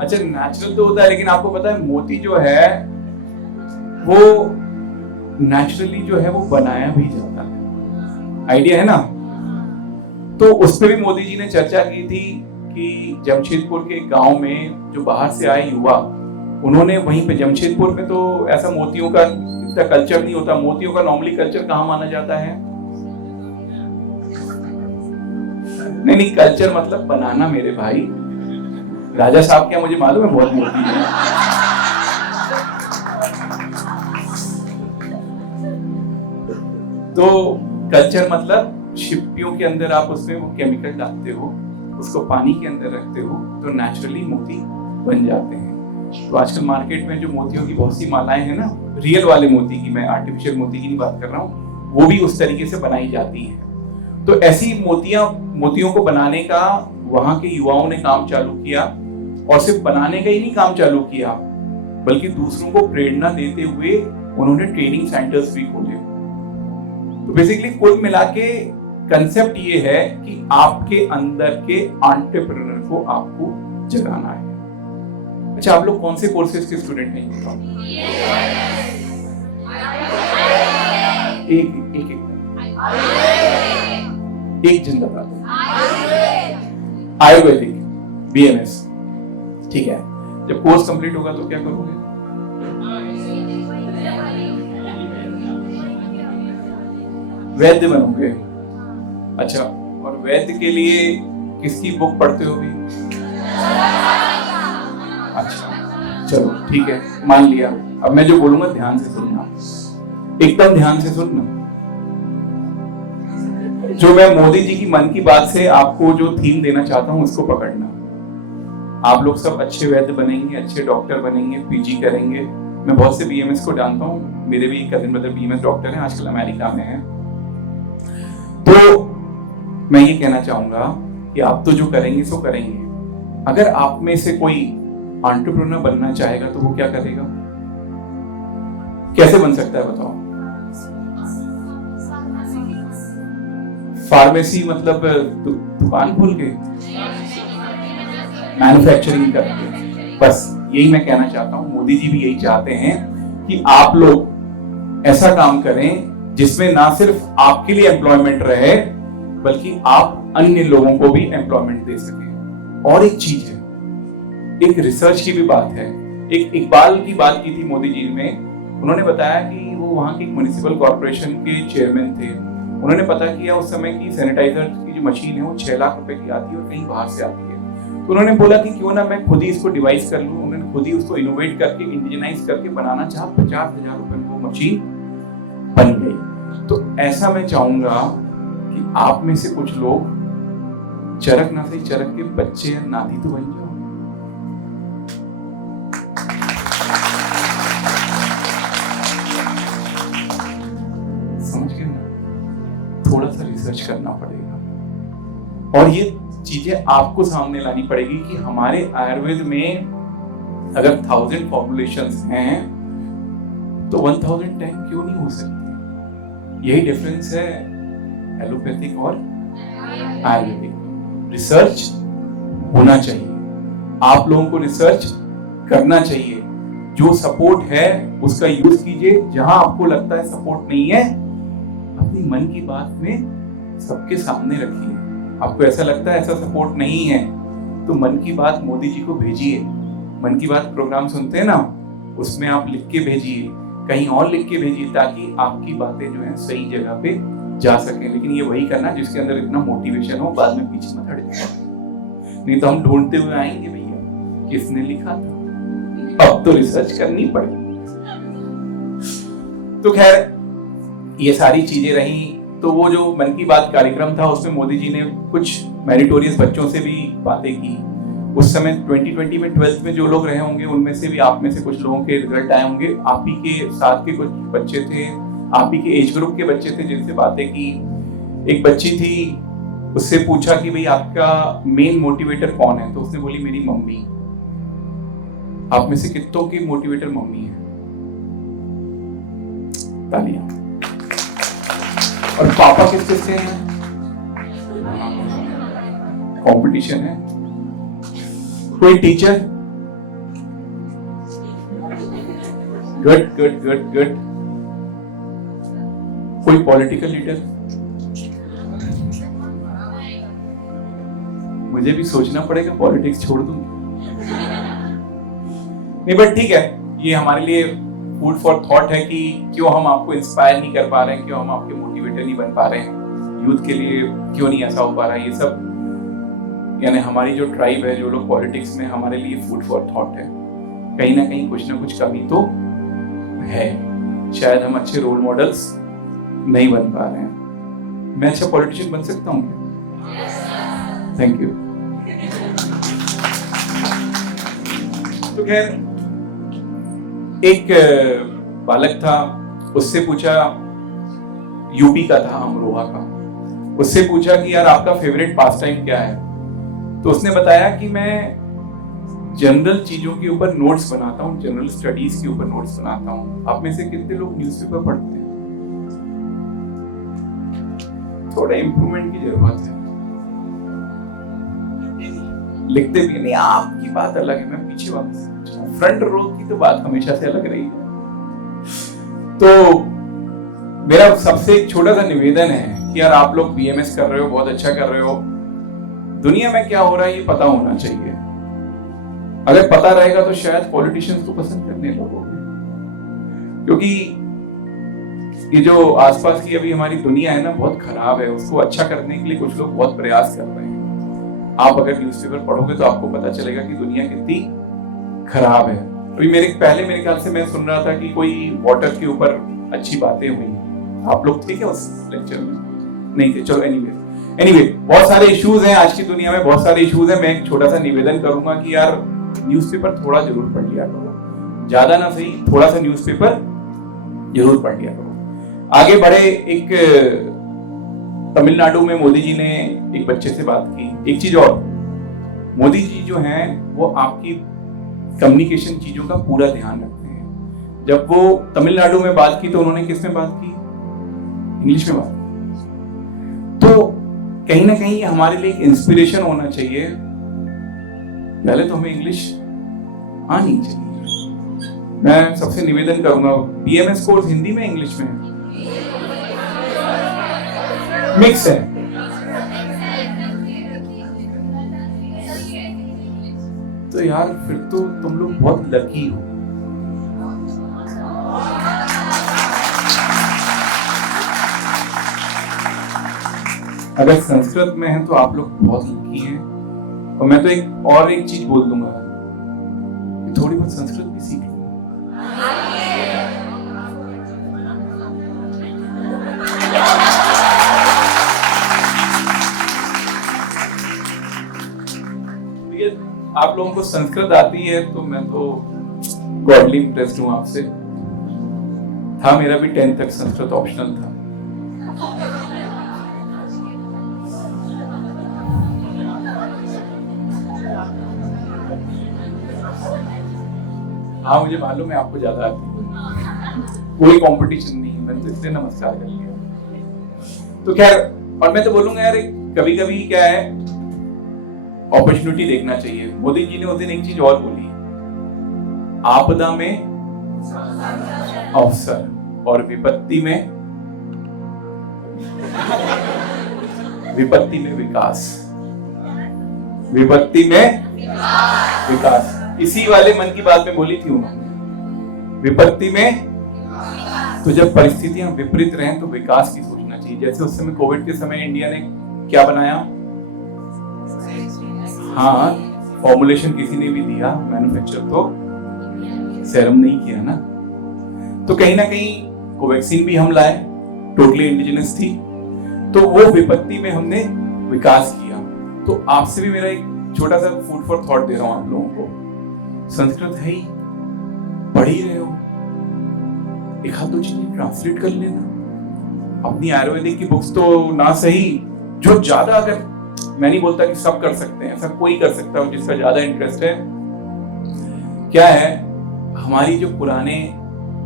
अच्छा, नेचुरल तो होता है, लेकिन आपको पता है मोती जो है वो नेचुरली जो है वो बनाया भी जाता है। आइडिया है ना? तो उस पर भी मोदी जी ने चर्चा की थी कि जमशेदपुर के गांव में जो बाहर से आए युवा, उन्होंने वहीं पे, जमशेदपुर में तो ऐसा मोतियों का इतना कल्चर नहीं होता। मोतियों का नॉर्मली कल्चर कहाँ माना जाता है? नहीं, कल्चर मतलब बनाना मेरे भाई। राजा साहब क्या मुझे मालूम है बहुत मोती है। तो कल्चर मतलब शिपियों के अंदर आप उसमें वो केमिकल डालते हो, उसको पानी के अंदर रखते हो तो नेचुरली मोती बन जाते हैं। तो आजकल मार्केट में जो मोतियों की बहुत सी मालाएं हैं ना, रियल वाले मोती की, मैं आर्टिफिशियल मोती की नहीं बात कर रहा हूँ, वो भी उस तरीके से बनाई जाती हैं। तो ऐसी मोतियों को बनाने का वहां के युवाओं ने काम चालू किया। और सिर्फ बनाने का ही नहीं काम चालू किया, बल्कि दूसरों को प्रेरणा देते हुए उन्होंने ट्रेनिंग सेंटर्स भी खोले। तो बेसिकली कुल मिला के कंसेप्ट ये है कि आपके अंदर के एंटरप्रेन्योर को आपको जगाना है। अच्छा, आप लोग कौन से कोर्सेज के स्टूडेंट हैं? एक जन बता दो। आयुर्वेदिक, BMS, ठीक है। जब कोर्स कंप्लीट होगा तो क्या करोगे? वैद्य बनोगे। अच्छा, और वैद्य के लिए किसकी बुक पढ़ते हो भी? अच्छा, चलो ठीक है, मान लिया। अब मैं जो बोलूंगा ध्यान से सुनना, एकदम ध्यान से सुनना। जो मैं मोदी जी की मन की बात से आपको जो थीम देना चाहता हूं उसको पकड़ना। आप लोग सब अच्छे वैद्य बनेंगे, अच्छे डॉक्टर बनेंगे, PG करेंगे। मैं बहुत से BMS को जानता हूं, मेरे भी कजिन ब्रदर BMS डॉक्टर हैं, आजकल अमेरिका में हैं। तो मैं ये कहना चाहूंगा कि आप तो जो करेंगे सो करेंगे। अगर आप में से कोई एंटरप्रेन्योर बनना चाहेगा तो वो क्या करेगा? कैसे बन सकता है बताओ? फार्मेसी मतलब दुकान खोल के, मैन्युफैक्चरिंग करके, बस यही मैं कहना चाहता हूं। मोदी जी भी यही चाहते हैं कि आप लोग ऐसा काम करें जिसमें ना सिर्फ आपके लिए एम्प्लॉयमेंट रहे, बल्कि आप अन्य लोगों को भी एम्प्लॉयमेंट दे सकें। और एक चीज है, एक रिसर्च की भी बात है। एक इकबाल की बात की थी मोदी जी में। उन्होंने बताया कि वो वहां के म्युनिसिपल कॉर्पोरेशन के चेयरमैन थे। उन्होंने पता किया उस समय की सैनिटाइजर की जो मशीन है वो 6 लाख रुपए की आती है और कहीं बाहर से आती है। तो उन्होंने बोला कि क्यों ना मैं खुद ही इसको डिवाइस कर लूं। उन्होंने खुद ही उसको इनोवेट करके, इंडिजिनाइज करके बनाना चाहा। 50,000 रुपए में वो मशीन बन गई। तो ऐसा मैं चाहूंगा कि आप में से कुछ लोग चरक ना सही, चरक के बच्चे या नाती तो बन जाओ। समझ गए ना? थोड़ा सा रिसर्च करना पड़ेगा और ये चीजें आपको सामने लानी पड़ेगी कि हमारे आयुर्वेद में अगर 1000 फॉर्मुलेशंस हैं तो 1010 क्यों नहीं हो सकती? यही डिफरेंस है एलोपैथिक और आयुर्वेदिक। रिसर्च होना चाहिए, आप लोगों को रिसर्च करना चाहिए। जो सपोर्ट है उसका यूज कीजिए। जहां आपको लगता है सपोर्ट नहीं है, अपनी मन की बात में सबके सामने रखिए। आपको ऐसा लगता है ऐसा सपोर्ट नहीं है तो मन की बात मोदी जी को भेजिए। मन की बात प्रोग्राम सुनते हैं ना, उसमें आप लिख के भेजिए, कहीं और लिख के भेजिए, ताकि आपकी बातें जो है सही जगह पे जा सकें। लेकिन ये वही करना जिसके अंदर इतना मोटिवेशन हो, बाद में पीछे मत हट जाए, नहीं तो हम ढूंढते हुए आएंगे भैया किसने लिखा था, अब तो रिसर्च करनी पड़ेगी। तो खैर ये सारी चीजें रही। तो वो जो मन की बात कार्यक्रम था उसमें मोदी जी ने कुछ मेरिटोरियस बच्चों से भी बातें की। उस समय 2020 में 12th में जो लोग रहे होंगे उनमें से भी, आप में से कुछ लोगों के रिजल्ट आए होंगे। आप ही के साथ के कुछ बच्चे थे, आप ही के एज ग्रुप के बच्चे थे जिनसे बातें की। एक बच्ची थी, उससे पूछा कि भाई आपका मेन मोटिवेटर कौन है, तो उसने बोली मेरी मम्मी। आप में से कितनों की मोटिवेटर मम्मी है? तालियां। और पापा किस किससे हैं? कंपटीशन है। कोई teacher? Good good good good. कोई पॉलिटिकल लीडर? मुझे भी सोचना पड़ेगा, पॉलिटिक्स छोड़ दूं। नहीं बट ठीक है, ये हमारे लिए फूड फॉर थॉट है कि क्यों हम आपको इंस्पायर नहीं कर पा रहे हैं, क्यों हम आपके मोटिवेटर नहीं बन पा रहे हैं, यूथ के लिए क्यों नहीं ऐसा हो पा रहा है। ये सब यानी हमारी जो ट्राइब है, जो लोग पॉलिटिक्स में, हमारे लिए फूड फॉर थॉट है। कहीं ना कहीं कुछ ना कुछ कमी तो है, शायद हम अच्छे रोल मॉडल्स नहीं बन पा रहे हैं। मैं अच्छा पॉलिटिशियन बन सकता हूँ क्या? Thank you. तो खैर एक बालक था, उससे पूछा, यूपी का था, अमरोहा का, उससे पूछा कि यार आपका फेवरेट पास टाइम क्या है? तो उसने बताया कि मैं जनरल चीजों के ऊपर नोट्स बनाता हूँ, जनरल स्टडीज के ऊपर नोट्स बनाता हूँ। आप में से कितने लोग न्यूज़पेपर पढ़ते हैं? थोड़ा इंप्रूवमेंट की जरूरत है। लिखते भी नहीं, आपकी बात अलग है, मैं पीछे वापस फ्रंट रो की तो बात हमेशा से अलग रही है। तो मेरा सबसे एक छोटा सा निवेदन है कि यार आप लोग बीएमएस कर रहे हो, बहुत अच्छा कर रहे हो, दुनिया में क्या हो रहा है ये पता होना चाहिए। अगर पता रहेगा तो शायद पॉलिटिशियंस को पसंद करने लगोगे, क्योंकि ये जो आसपास की अभी हमारी दुनिया है ना, बहुत खराब है। उसको अच्छा करने के लिए कुछ लोग बहुत प्रयास कर रहे हैं। आप अगर न्यूज़पेपर पढ़ोगे तो आपको पता चलेगा कि दुनिया कितनी खराब है। अभी मेरे ख्याल से मैं सुन रहा था कि कोई वाटर के ऊपर अच्छी बातें हुई। आप लोग थे क्या उस लेक्चर में? नहीं थे। चलो एनीवे बहुत सारे इश्यूज हैं आज की दुनिया में, बहुत सारे इश्यूज हैं। मैं एक छोटा सा निवेदन करूंगा कि यार न्यूज़पेपर थोड़ा जरूर पढ़ लिया करो, ज्यादा ना सही, थोड़ा सा न्यूज़पेपर जरूर पढ़ लिया करो। आगे बढ़े, एक तमिलनाडु में मोदी जी ने एक बच्चे से बात की। एक चीज और, मोदी जी जो हैं वो आपकी कम्युनिकेशन चीजों का पूरा ध्यान रखते हैं। जब वो तमिलनाडु में बात की तो उन्होंने किस में बात की? इंग्लिश में बात की। तो कहीं ना कहीं हमारे लिए एक इंस्पिरेशन होना चाहिए। पहले तो हमें इंग्लिश आनी चाहिए। मैं सबसे निवेदन करूंगा, बीएमएस कोर्स हिंदी में इंग्लिश में मिक्स है। तो यार फिर तो तुम लोग बहुत लकी हो। अगर संस्कृत में है तो आप लोग बहुत लकी हैं। और मैं तो एक चीज बोल दूंगा, थोड़ी बहुत संस्कृत भी सीख लो। आप लोगों को संस्कृत आती है तो मैं तो गॉडली इम्प्रेस्ड हूं आपसे। था, मेरा भी 10th तक संस्कृत ऑप्शनल था। हाँ मुझे मालूम है आपको ज्यादा आती है, कोई कंपटीशन नहीं, मैंने तो इसलिए नमस्कार कर लिया। तो खैर, और मैं तो बोलूंगा यार कभी कभी क्या है, अपॉर्चुनिटी देखना चाहिए। मोदी जी ने उस दिन एक चीज और बोली, आपदा में अवसर और विपत्ति में विकास। विपत्ति में विकास, इसी वाले मन की बात में बोली थी उन्होंने। विपत्ति में, तो जब परिस्थितियां विपरीत रहें तो विकास की सोचना चाहिए। जैसे उस समय कोविड के समय इंडिया ने क्या बनाया, हाँ फॉर्मुलेशन किसी ने भी दिया, मैन्युफैक्चर तो सेरम नहीं किया ना। तो कहीं ना कहीं कोवैक्सीन भी हम लाए, टोटली इंडिजिनस थी, तो वो विपत्ति में हमने विकास किया। तो आपसे भी मेरा एक छोटा सा फूड फॉर थॉट दे रहा हूं आप लोगों को। संस्कृत है ही, पढ़ ही रहे हो, एक हाथ दो चीजें ट्रांसलेट कर लेना। अपनी आयुर्वेदिक की बुक्स तो ना सही, जो ज्यादा, अगर मैं नहीं बोलता कि सब कर सकते हैं, ऐसा कोई कर सकता है जिसका ज्यादा इंटरेस्ट है। क्या है, हमारी जो पुराने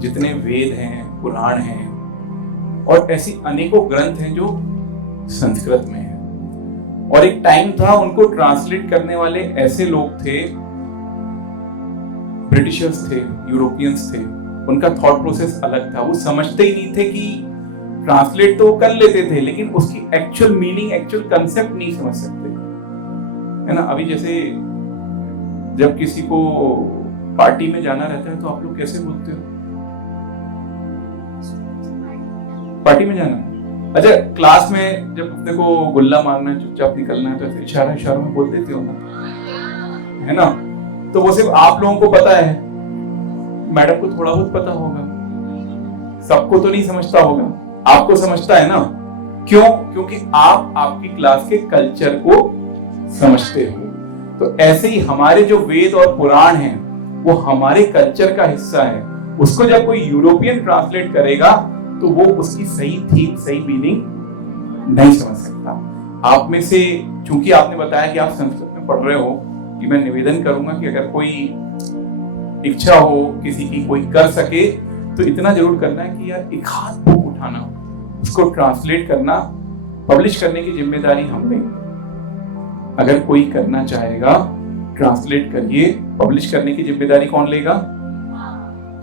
जितने वेद हैं, पुराण हैं और ऐसी अनेकों ग्रंथ हैं जो संस्कृत में है। और एक टाइम था उनको ट्रांसलेट करने वाले ऐसे लोग थे, ब्रिटिशर्स थे, यूरोपियंस थे, उनका थॉट प्रोसेस अलग था। वो समझते ही नहीं थे कि ट्रांसलेट तो कर लेते थे लेकिन उसकी एक्चुअल मीनिंग, एक्चुअल कंसेप्ट नहीं समझ सकते, है ना। अभी जैसे जब किसी को पार्टी में जाना रहता है तो आप लोग कैसे बोलते हो, पार्टी में जाना। अच्छा, क्लास में जब अपने को गुल्ला मारना है, चुपचाप निकलना है, तो ऐसे इशारा इशारों में बोल देते हो ना, है ना। तो वो सिर्फ आप लोगों को पता है, मैडम को थोड़ा बहुत पता होगा, सबको तो नहीं समझता होगा, आपको समझता है ना। क्यों? क्योंकि आप आपकी क्लास के कल्चर को समझते हो। तो ऐसे ही हमारे जो वेद और पुराण हैं वो हमारे कल्चर का हिस्सा है। उसको जब कोई यूरोपियन ट्रांसलेट करेगा तो वो उसकी सही थीम, सही मीनिंग नहीं समझ सकता। आप में से, चूंकि आपने बताया कि आप संस्कृत में पढ़ रहे हो, कि मैं निवेदन करूंगा कि अगर कोई इच्छा हो किसी की, कोई कर सके, तो इतना जरूर करना है कि यार एक हाथ बुक उठाना, उसको ट्रांसलेट करना, पब्लिश करने की जिम्मेदारी हम लेंगे। अगर कोई करना चाहेगा, ट्रांसलेट करिए, पब्लिश करने की जिम्मेदारी कौन लेगा?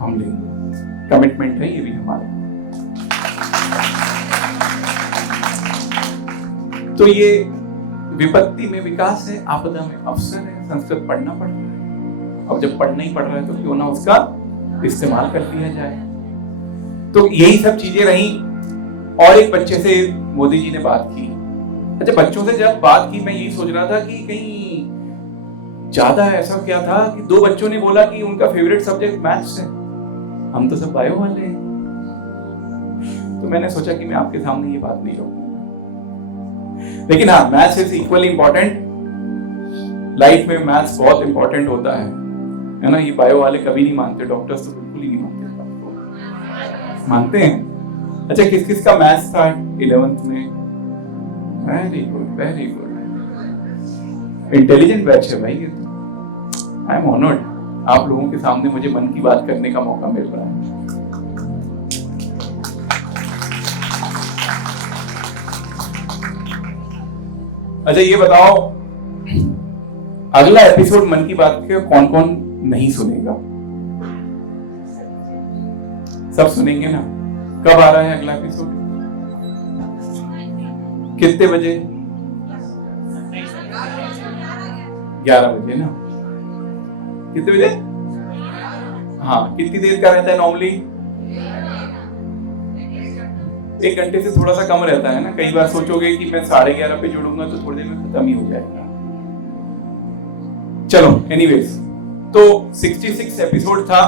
हम लेंगे। कमिटमेंट है ये भी हमारा। तो ये विपत्ति में विकास है, आपदा में अवसर है। संस्कृत पढ़ना पड़ता है, अब जब पढ़ना ही पड़ रहा है तो क्यों ना उसका इस्तेमाल कर लिया जाए। तो यही सब चीजें रही। और एक बच्चे से मोदी जी ने बात की। अच्छा, बच्चों से जब बात की, मैं यही सोच रहा था कि कहीं ज्यादा ऐसा क्या था कि दो बच्चों ने बोला कि उनका फेवरेट सब्जेक्ट मैथ्स है, हम तो सब बायो वाले हैं। तो मैंने सोचा कि मैं आपके सामने ये बात नहीं रखूंगा, लेकिन हाँ, maths is equally important. Life में मैथ्स बहुत इंपॉर्टेंट होता है ना। ये बायो वाले कभी नहीं मानते, डॉक्टर्स तो बिल्कुल ही नहीं मानते। मानते हैं? अच्छा, किस किस का मैथ्स था 11th में? Very good, very good. Intelligent batch है भाई ये तो। आई एम ऑनर्ड, आप लोगों के सामने मुझे मन की बात करने का मौका मिल रहा है। अच्छा, ये बताओ, अगला एपिसोड मन की बात के कौन कौन नहीं सुनेगा? सब सुनेंगे ना? कब आ रहा है अगला एपिसोड? कितने बजे? 11 बजे ना? कितने बजे? हाँ, कितनी देर का रहता है नॉर्मली? 1 घंटे से थोड़ा सा कम रहता है ना। कई बार सोचोगे कि मैं 11:30 पे जुड़ूंगा तो थोड़ी देर में खत्म ही हो जाएगा। चलो, एनीवेज, तो 66 एपिसोड था।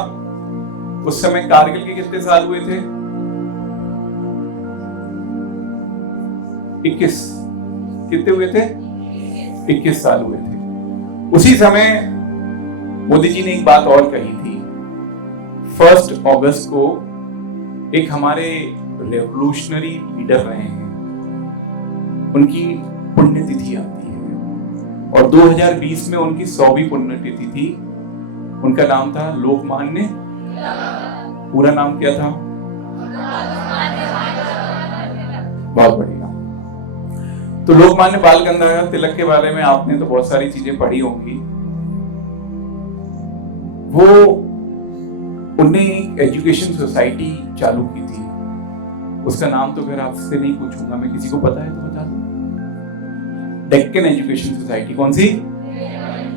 उस समय कारगिल के कितने साल हुए थे? 21। कितने हुए थे? 21 साल हुए थे। उसी समय मोदी जी ने एक बात और कही थी। 1 अगस्त को एक हमारे रेवोल्यूशनरी लीडर रहे हैं, उनकी पुण्यतिथि आती है और 2020 में उनकी 100वीं पुण्यतिथि थी। उनका नाम था लोकमान्य, पूरा नाम क्या था? बहुत बढ़िया। तो लोकमान्य बाल गंगाधर तिलक के बारे में आपने तो बहुत सारी चीजें पढ़ी होंगी। वो उनने एक एजुकेशन सोसाइटी चालू की थी। उसका नाम तो फिर आपसे नहीं पूछूंगा, मैं किसी को पता है तो बता दूं। Deccan education society. कौन सी?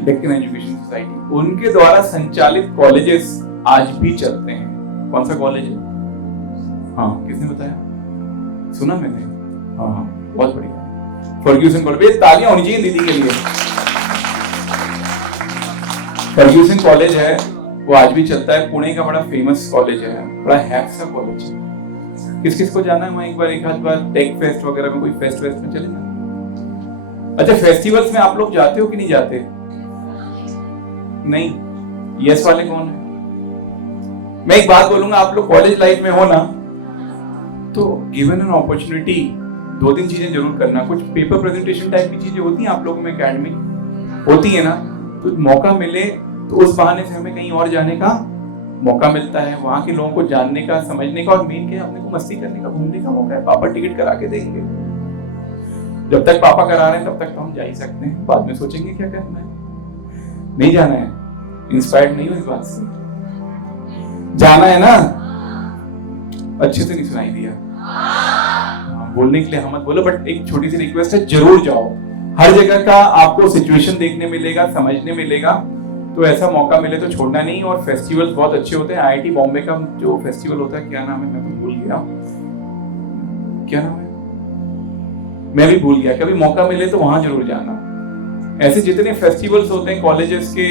Deccan education society. उनके द्वारा संचालित कॉलेजेस आज भी चलते हैं। कौन सा कॉलेज है? हाँ, किसने बताया? सुना मैंने? हाँ, बहुत बढ़िया, फर्ग्यूसन कॉलेज। तालियां होनी चाहिए दीदी के लिए। फर्ग्यूसन कॉलेज है, वो आज भी चलता है, पुणे का बड़ा फेमस कॉलेज है, बड़ा हैक सा कॉलेज है। किस किस को जाना है वहाँ एक आध बार टेक फेस्ट वगैरह में, कोई फेस्ट में चले ना? अच्छा, फेस्टिवल्स में आप लोग जाते हो कि नहीं जाते? नहीं? यस वाले कौन है? मैं एक बात बोलूंगा, आप लोग कॉलेज लाइफ में हो ना, तो गिवन एन अपॉर्चुनिटी 2-3 चीजें जरूर करना। कुछ पेपर प्रेजेंटेशन टाइप की चीजें होती हैं आप लोगों में, एकेडमिक होती है ना, तो मौका मिले तो उस बहाने से हमें कहीं और जाने का मौका मिलता है, वहां के लोगों को जानने का, समझने का, और मेन क्या है, अपने को मस्ती करने का, घूमने का मौका है। पापा टिकट करा के देंगे, जब तक पापा करा रहे हैं तब तक तो हम जा ही सकते हैं, बाद में सोचेंगे क्या करना है। नहीं जाना है? इंस्पायर्ड नहीं हो इस बात से? जाना है ना? अच्छे से नहीं सुनाई दिया, बोलने के लिए हम मत बोलो, बट एक छोटी सी रिक्वेस्ट है, जरूर जाओ। हर जगह का आपको सिचुएशन देखने मिलेगा, समझने मिलेगा, तो ऐसा मौका मिले तो छोड़ना नहीं। और फेस्टिवल्स बहुत अच्छे होते हैं। आईआईटी बॉम्बे का जो फेस्टिवल होता है, क्या नाम है, मैं तो भूल गया, क्या नाम है, मैं भी भूल गया। कभी मौका मिले तो वहां जरूर जाना। ऐसे जितने फेस्टिवल्स होते हैं कॉलेजेस के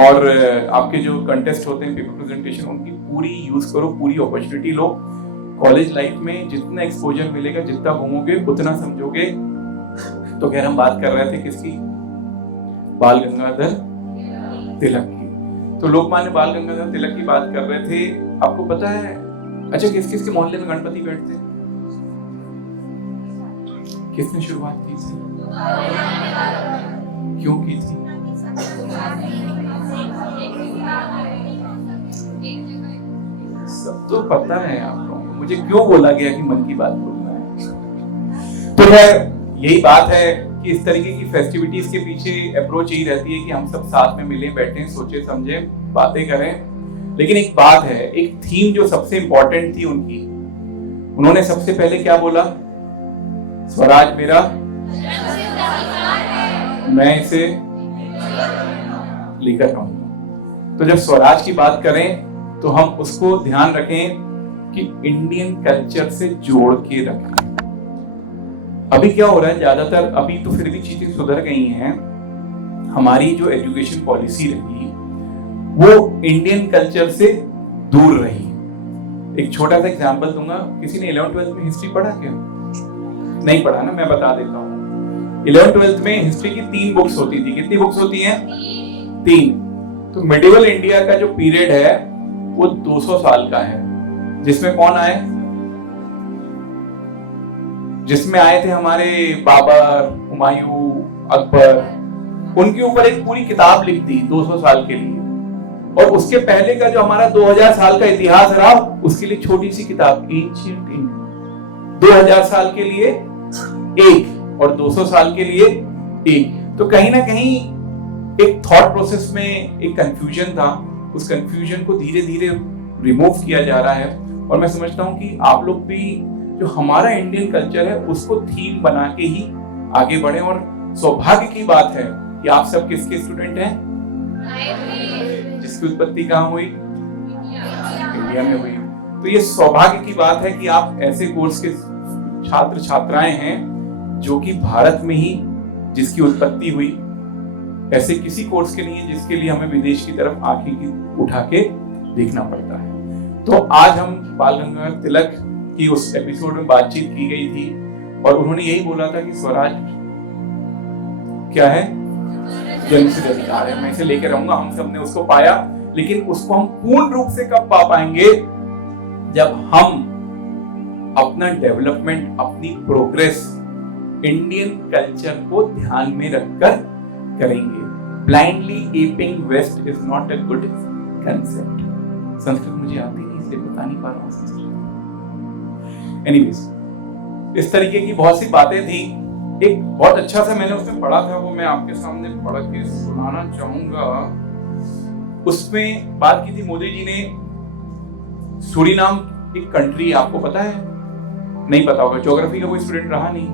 और आपके जो कंटेस्ट होते हैं पेपर प्रेजेंटेशन, उनकी पूरी यूज करो, पूरी अपॉर्चुनिटी लो। कॉलेज लाइफ में जितना एक्सपोजर मिलेगा, जितना घूमोगे उतना समझोगे। तो खैर हम बात कर रहे थे किसकी? बाल गंगाधर तिलक की। तो लोकमान्य बाल गंगाधर तिलक की बात कर रहे थे। आपको पता है, अच्छा, किस किस के मोहल्ले में गणपति बैठते? किसने शुरुआत की थी? क्यों की थी? सब तो पता है आप लोगों को, मुझे क्यों बोला गया कि मन की बात बोलना है। तो खैर यही बात है कि इस तरीके की फेस्टिविटीज के पीछे अप्रोच यही रहती है कि हम सब साथ में मिले, बैठे, सोचे समझे, बातें करें। लेकिन एक बात है, एक थीम जो सबसे इंपॉर्टेंट थी उनकी, उन्होंने सबसे पहले क्या बोला? स्वराज मेरा, मैं इसे लेकर रहूंगा। तो जब स्वराज की बात करें तो हम उसको ध्यान रखें कि इंडियन कल्चर से जोड़ के रखें। अभी क्या हो रहा है, ज्यादातर अभी तो फिर भी चीजें सुधर गई हैं, हमारी जो एजुकेशन पॉलिसी रही वो इंडियन कल्चर से दूर रही। एक छोटा सा एग्जांपल दूंगा। किसी ने 11th-12th में हिस्ट्री पढ़ा क्या? नहीं पढ़ा ना, मैं बता देता हूँ। 11th-12th में हिस्ट्री की 3 बुक्स होती थी। कितनी बुक्स होती हैं? 3। तो मिडिवल इंडिया का जो पीरियड है वो 200 साल का है, जिसमें कौन आए? जिसमें आए थे हमारे बाबर, हुमायूं, अकबर। उनके ऊपर एक पूरी किताब लिख दी 200 साल के लिए। और उसके पहले का जो हमारा 2000 साल का इतिहास रहा, उसके लिए छोटी सी किताब एंशिएंट इंडिया। 2000 साल के लिए एक और 200 साल के लिए एक। तो कहीं ना कहीं एक थॉट प्रोसेस में एक कंफ्यूजन था, उस कंफ्यूजन को धीरे धीरे रिमूव किया जा रहा है। और मैं समझता हूं कि आप लोग भी जो हमारा इंडियन कल्चर है उसको थीम बना के ही आगे बढ़े। और सौभाग्य की बात है कि आप सब किसके स्टूडेंट हैं? जिसकी उत्पत्ति कहाँ हुई? इंडिया में हुई। तो ये सौभाग्य की बात है कि आप ऐसे कोर्स के छात्र छात्राएं हैं जो कि भारत में ही जिसकी उत्पत्ति हुई। ऐसे किसी कोर्स के नहीं है जिसके लिए हमें विदेश की तरफ आंखें उठा के देखना पड़ता है। तो आज हम बाल गंगाधर तिलक की उस एपिसोड में बातचीत की गई थी और उन्होंने यही बोला था कि स्वराज क्या है? जन्मसिद्ध अधिकार है, मैं इसे लेकर रहूंगा। हम सब ने उसको पाया, लेकिन उसको हम पूर्ण रूप से कब पा पाएंगे? जब हम अपना डेवलपमेंट, अपनी प्रोग्रेस इंडियन कल्चर को ध्यान में रखकर करेंगे। Blindly aping west is not a good concept. Sanskrit मुझे आती नहीं, इसलिए बता नहीं पा रहा हूं संस्कृत। एनीवेज, इस तरीके की बहुत सी बातें थी। एक बहुत अच्छा सा मैंने उसमें पढ़ा था, वो मैं आपके सामने पढ़ के सुनाना चाहूंगा। उसमें बात की थी, मोदी जी ने सूरीनाम एक कंट्री, आपको पता है? नहीं पता होगा, ज्योग्राफी का कोई स्टूडेंट रहा नहीं।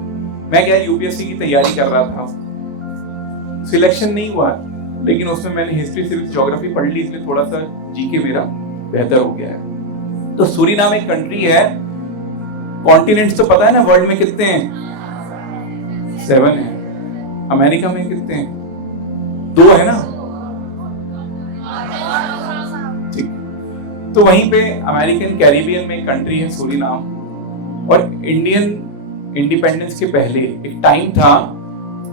मैं क्या यूपीएससी की तैयारी कर रहा था, सिलेक्शन नहीं हुआ, लेकिन उसमें मैंने हिस्ट्री, सिविक्स, ज्योग्राफी पढ़ ली, इसलिए थोड़ा सा जीके मेरा बेहतर हो गया है। तो सूरीनाम एक कंट्री है, कॉन्टिनेंट्स तो पता है ना वर्ल्ड में कितने हैं? 7 है। अमेरिका में कितने हैं? 2 है ना? ठीक। तो वहीं पे अमेरिकन कैरिबियन में एक कंट्री है सूरीनाम। और इंडियन इंडिपेंडेंस के पहले एक टाइम था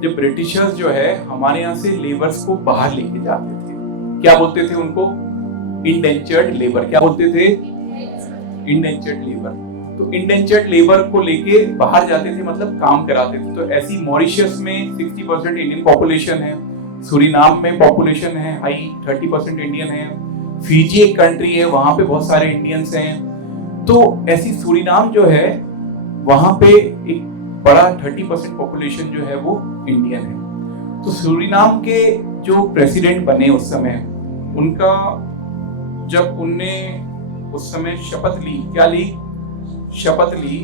जब ब्रिटिशर्स जो है हमारे यहाँ से लेबर्स को बाहर लेके जाते थे। क्या बोलते थे उनको? Indentured labour. क्या बोलते थे? Indentured labour. तो इंडेंचर्ड लेबर को लेके बाहर जाते थे, मतलब काम कराते थे। तो ऐसी मॉरिशस में 60% इंडियन पॉपुलेशन है, सूरीनाम में पॉपुलेशन है हाई 30% इंडियन है, फिजी एक कंट्री है वहां पे बहुत सारे इंडियंस हैं। तो ऐसी सूरीनाम जो है वहां पे एक बड़ा 30% पॉपुलेशन जो है वो इंडियन है। तो सूरीनाम के जो प्रेसिडेंट बने उस समय, उनका जब उनने उस समय शपथ ली, क्या ली? शपथ ली,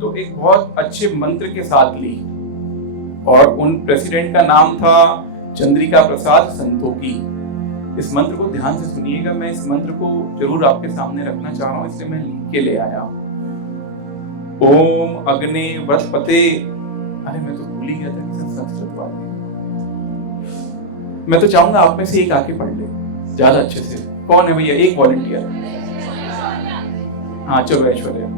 तो एक बहुत अच्छे मंत्र के साथ ली। और उन प्रेसिडेंट का नाम था चंद्रिका प्रसाद संतोखी। इस मंत्र को ध्यान से सुनिएगा, मैं इस मंत्र को जरूर आपके सामने रखना चाह रहा हूं, इसलिए मैं लिख के ले आया। ओम अग्ने व्रतपते, अरे मैं तो भूल ही गया था कि संस्कृत वाले। मैं तो चाहूंगा आप में से एक आके पढ़ ले ज्यादा अच्छे से। कौन है भैया? एक वॉलंटियर। हाँ चलो ऐश्वर्या।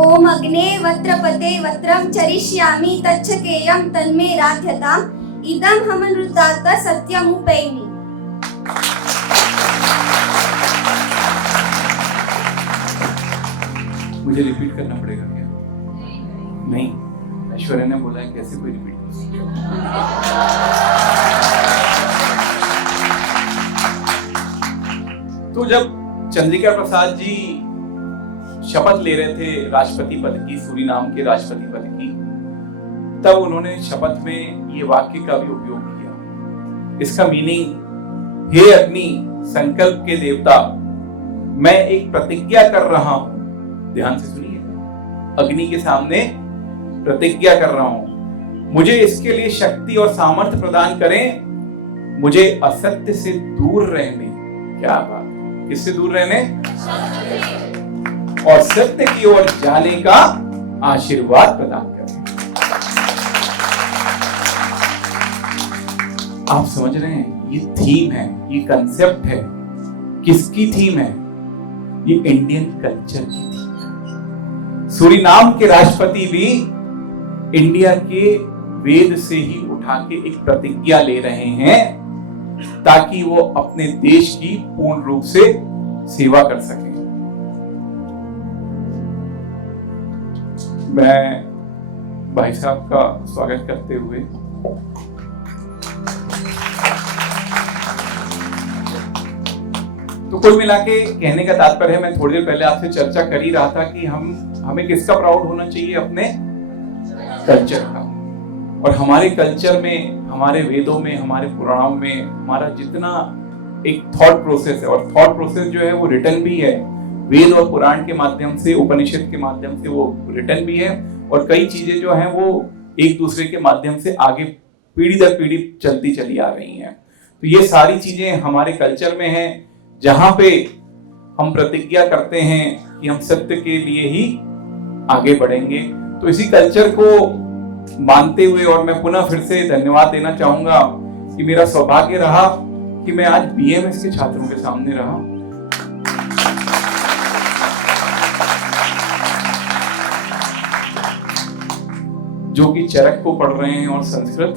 ओम अग्ने वत्रपते वत्रम चरिष्यामि तच्छकेयं तन्मे राध्यताम् इदं हमनृतात् सत्यमुपैमि। मुझे रिपीट करना पड़ेगा क्या? नहीं, ऐश्वर्या ने बोला है कैसे कोई रिपीट कर सकता। तो जब चंद्रिका प्रसाद जी शपथ ले रहे थे राष्ट्रपति पद की, सूरीनाम के राष्ट्रपति पद की, तब उन्होंने शपथ में ये वाक्य का भी उपयोग किया। इसका मीनिंग, हे अग्नि संकल्प के देवता, मैं एक प्रतिज्ञा कर रहा हूं। ध्यान से सुनिए, अग्नि के सामने प्रतिज्ञा कर रहा हूं, मुझे इसके लिए शक्ति और सामर्थ्य प्रदान करें, मुझे असत्य से दूर रहने, क्या बात, किससे दूर रहने? और सत्य की ओर जाने का आशीर्वाद प्रदान करें। आप समझ रहे हैं, ये थीम है, ये कंसेप्ट है। किसकी थीम है? ये इंडियन कल्चर की थीम है। सूरीनाम के राष्ट्रपति भी इंडिया के वेद से ही उठा के एक प्रतिज्ञा ले रहे हैं ताकि वो अपने देश की पूर्ण रूप से सेवा कर सके। मैं भाई साहब का स्वागत करते हुए तो कुल मिला के कहने का तात्पर्य है, मैं थोड़ी देर पहले आपसे चर्चा कर ही रहा था कि हमें किसका प्राउड होना चाहिए? अपने कल्चर का। और हमारे कल्चर में, हमारे वेदों में, हमारे पुराणों में हमारा जितना एक थॉट प्रोसेस है, और थॉट प्रोसेस जो है वो रिटन भी है, वेद और पुराण के माध्यम से, उपनिषद के माध्यम से वो रिटन भी है। और कई चीजें जो हैं वो एक दूसरे के माध्यम से आगे पीढ़ी दर पीढ़ी चलती चली आ रही हैं। तो ये सारी चीजें हमारे कल्चर में हैं, जहां पे हम प्रतिज्ञा करते हैं कि हम सत्य के लिए ही आगे बढ़ेंगे। तो इसी कल्चर को मानते हुए, और मैं पुनः फिर से धन्यवाद देना चाहूंगा कि मेरा सौभाग्य रहा कि मैं आज बीएमएस के छात्रों के सामने रहा, जो कि चरक को पढ़ रहे हैं और संस्कृत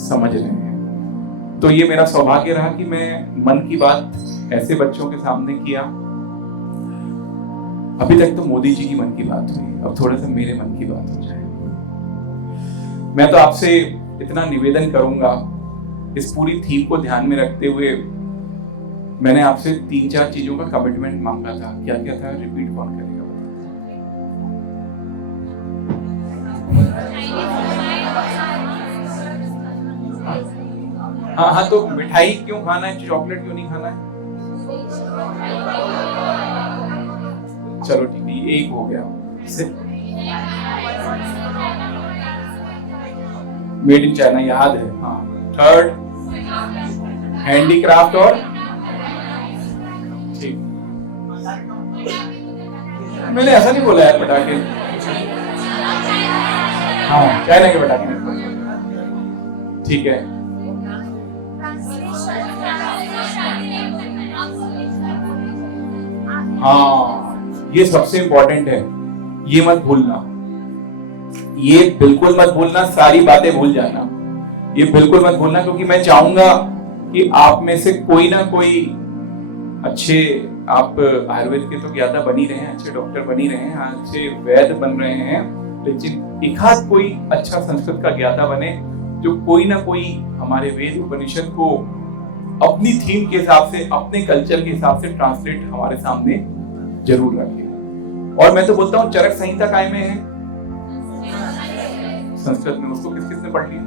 समझ रहे हैं। तो ये मेरा सौभाग्य रहा कि मैं मन की बात ऐसे बच्चों के सामने किया। अभी तक तो मोदी जी की मन की बात हुई, अब थोड़ा सा मेरे मन की बात हो जाए। मैं तो आपसे इतना निवेदन करूंगा, इस पूरी थीम को ध्यान में रखते हुए मैंने आपसे 3-4 चीजों का कमिटमेंट मांगा था, क्या क्या था, रिपीट कौन करेगा? हाँ, तो मिठाई क्यों खाना है, चॉकलेट क्यों नहीं खाना है? चलो ठीक है, ये एक हो गया। मेड इन चाइना याद है। हाँ, थर्ड हैंडीक्राफ्ट और ठीक। मैंने ऐसा नहीं बोला यार, पटाखे। हाँ, चाइना के पटाखे। ठीक है, हाँ, ये सबसे इंपॉर्टेंट है, ये मत भूलना, ये बिल्कुल मत भूलना, सारी बातें भूल जाना, ये बिल्कुल मत भूलना, क्योंकि मैं चाहूंगा कि आप में से कोई ना कोई अच्छे, आप आयुर्वेद के तो ज्ञाता बन ही रहे हैं, अच्छे डॉक्टर बन ही रहे हैं, अच्छे वैद्य बन रहे हैं, लेकिन एक आध कोई अच्छा संस्कृत का ज्ञाता बने, जो कोई ना कोई हमारे वेद उपनिषद को अपनी थीम के हिसाब से, अपने कल्चर के हिसाब से ट्रांसलेट हमारे सामने जरूर रखेगा। और मैं तो बोलता हूँ चरक संहिता काय में है संस्कृत में, उसको किस किसने पढ़ लिया?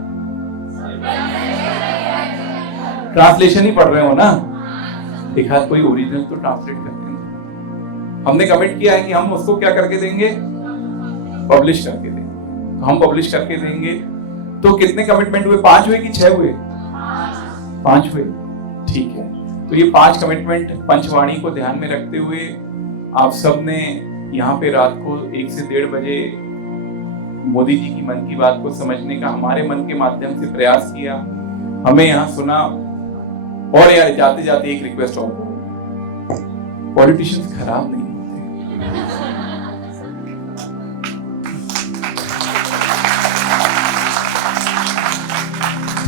ट्रांसलेशन ही पढ़ रहे हो ना, एक हाथ कोई ओरिजिनल तो ट्रांसलेट करते हैं। हमने कमिट किया है कि हम उसको क्या करके देंगे, पब्लिश करके देंगे। तो हम पब्लिश करके देंगे, तो कितने कमिटमेंट हुए, 5 हुए कि 6 हुए? 5 हुए, ठीक है। तो ये 5 कमिटमेंट पंचवाणी को ध्यान में रखते हुए आप सब ने यहाँ पे रात को 1 से 1:30 बजे मोदी जी की मन की बात को समझने का हमारे मन के माध्यम से प्रयास किया, हमें यहाँ सुना। और यार जाते जाते एक रिक्वेस्ट और, पॉलिटिशियंस खराब नहीं होते,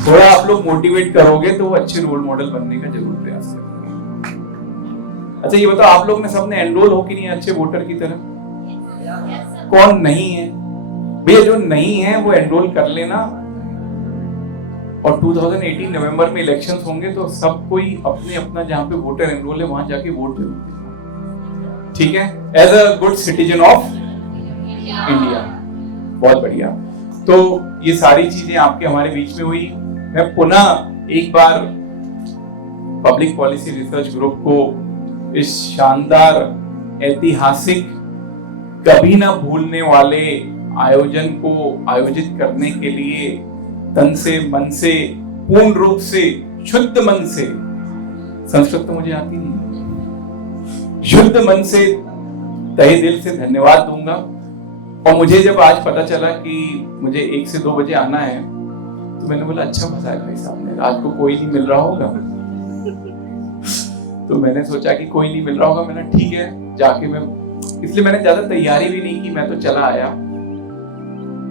थोड़ा आप लोग मोटिवेट करोगे तो वो अच्छे रोल मॉडल बनने का जरूर प्रयास करेंगे। अच्छा ये बताओ, आप लोग ने सबने एनरोल हो कि नहीं अच्छे वोटर की तरह? कौन नहीं है भैया? जो नहीं है वो एनरोल कर लेना, और 2018 नवंबर में इलेक्शंस होंगे तो सब कोई अपने अपना जहां पे वोटर एनरोल है वहां जाके वोट जरूर देना, ठीक है, as a good citizen of India. बहुत बढ़िया। तो ये सारी चीजें आपके हमारे बीच में हुई। मैं पुनः एक बार पब्लिक पॉलिसी रिसर्च ग्रुप को इस शानदार, ऐतिहासिक, कभी ना भूलने वाले आयोजन को आयोजित करने के लिए तन से, मन से, पूर्ण रूप से, शुद्ध मन से, संस्कृत तो मुझे आती नहीं, शुद्ध मन से, तहे दिल से धन्यवाद दूंगा। और मुझे जब आज पता चला कि मुझे 1 से 2 बजे आना है, तो मैंने बोला अच्छा मजा है भाई साहब ने, रात को कोई नहीं मिल रहा होगा, तो मैंने सोचा कि कोई नहीं मिल रहा होगा, मैंने ठीक है जाके मैं, इसलिए मैंने ज्यादा तैयारी भी नहीं की, मैं तो चला आया,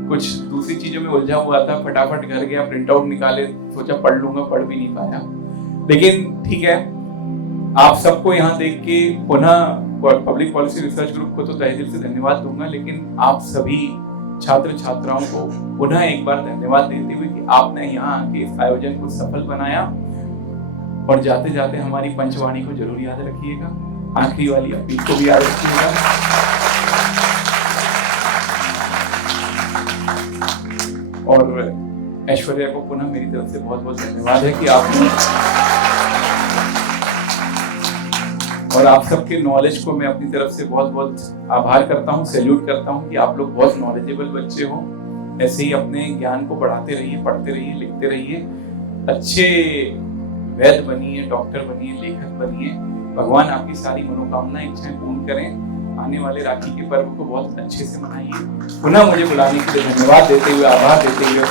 कुछ दूसरी चीजों में उलझा हुआ था, फटाफट घर गया, प्रिंट आउट निकाले, सोचा पढ़ लूंगा, पढ़ भी नहीं पाया। लेकिन ठीक है, आप सबको यहाँ देख के पुनः पब्लिक पॉलिसी रिसर्च ग्रुप को तो तहे दिल से धन्यवाद दूंगा, लेकिन आप सभी छात्र छात्राओं को पुनः एक बार धन्यवाद देते हुए कि आपने यहाँ आके इस आयोजन को सफल बनाया। और जाते जाते हमारी पंचवाणी को जरूर याद रखिएगा, आखिरी वाली अपील को भी याद रखिएगा। और ऐश्वर्या को पुनः मेरी तरफ से बहुत बहुत धन्यवाद है कि आपने, और आप सबके नॉलेज को मैं अपनी तरफ से बहुत बहुत आभार करता हूँ, सैल्यूट करता हूँ कि आप लोग बहुत नॉलेजेबल बच्चे हो। ऐसे ही अपने ज्ञान को बढ़ाते रहिए, पढ़ते रहिए, लिखते रहिए, अच्छे वैद्य बनिए, डॉक्टर बनिए, लेखक बनिए। भगवान आपकी सारी मनोकामनाएं, इच्छाएं पूर्ण करें। आने वाले राखी के पर्व को बहुत अच्छे से मनाइए। पुनः मुझे बुलाने के लिए धन्यवाद देते हुए, आभार देते हुए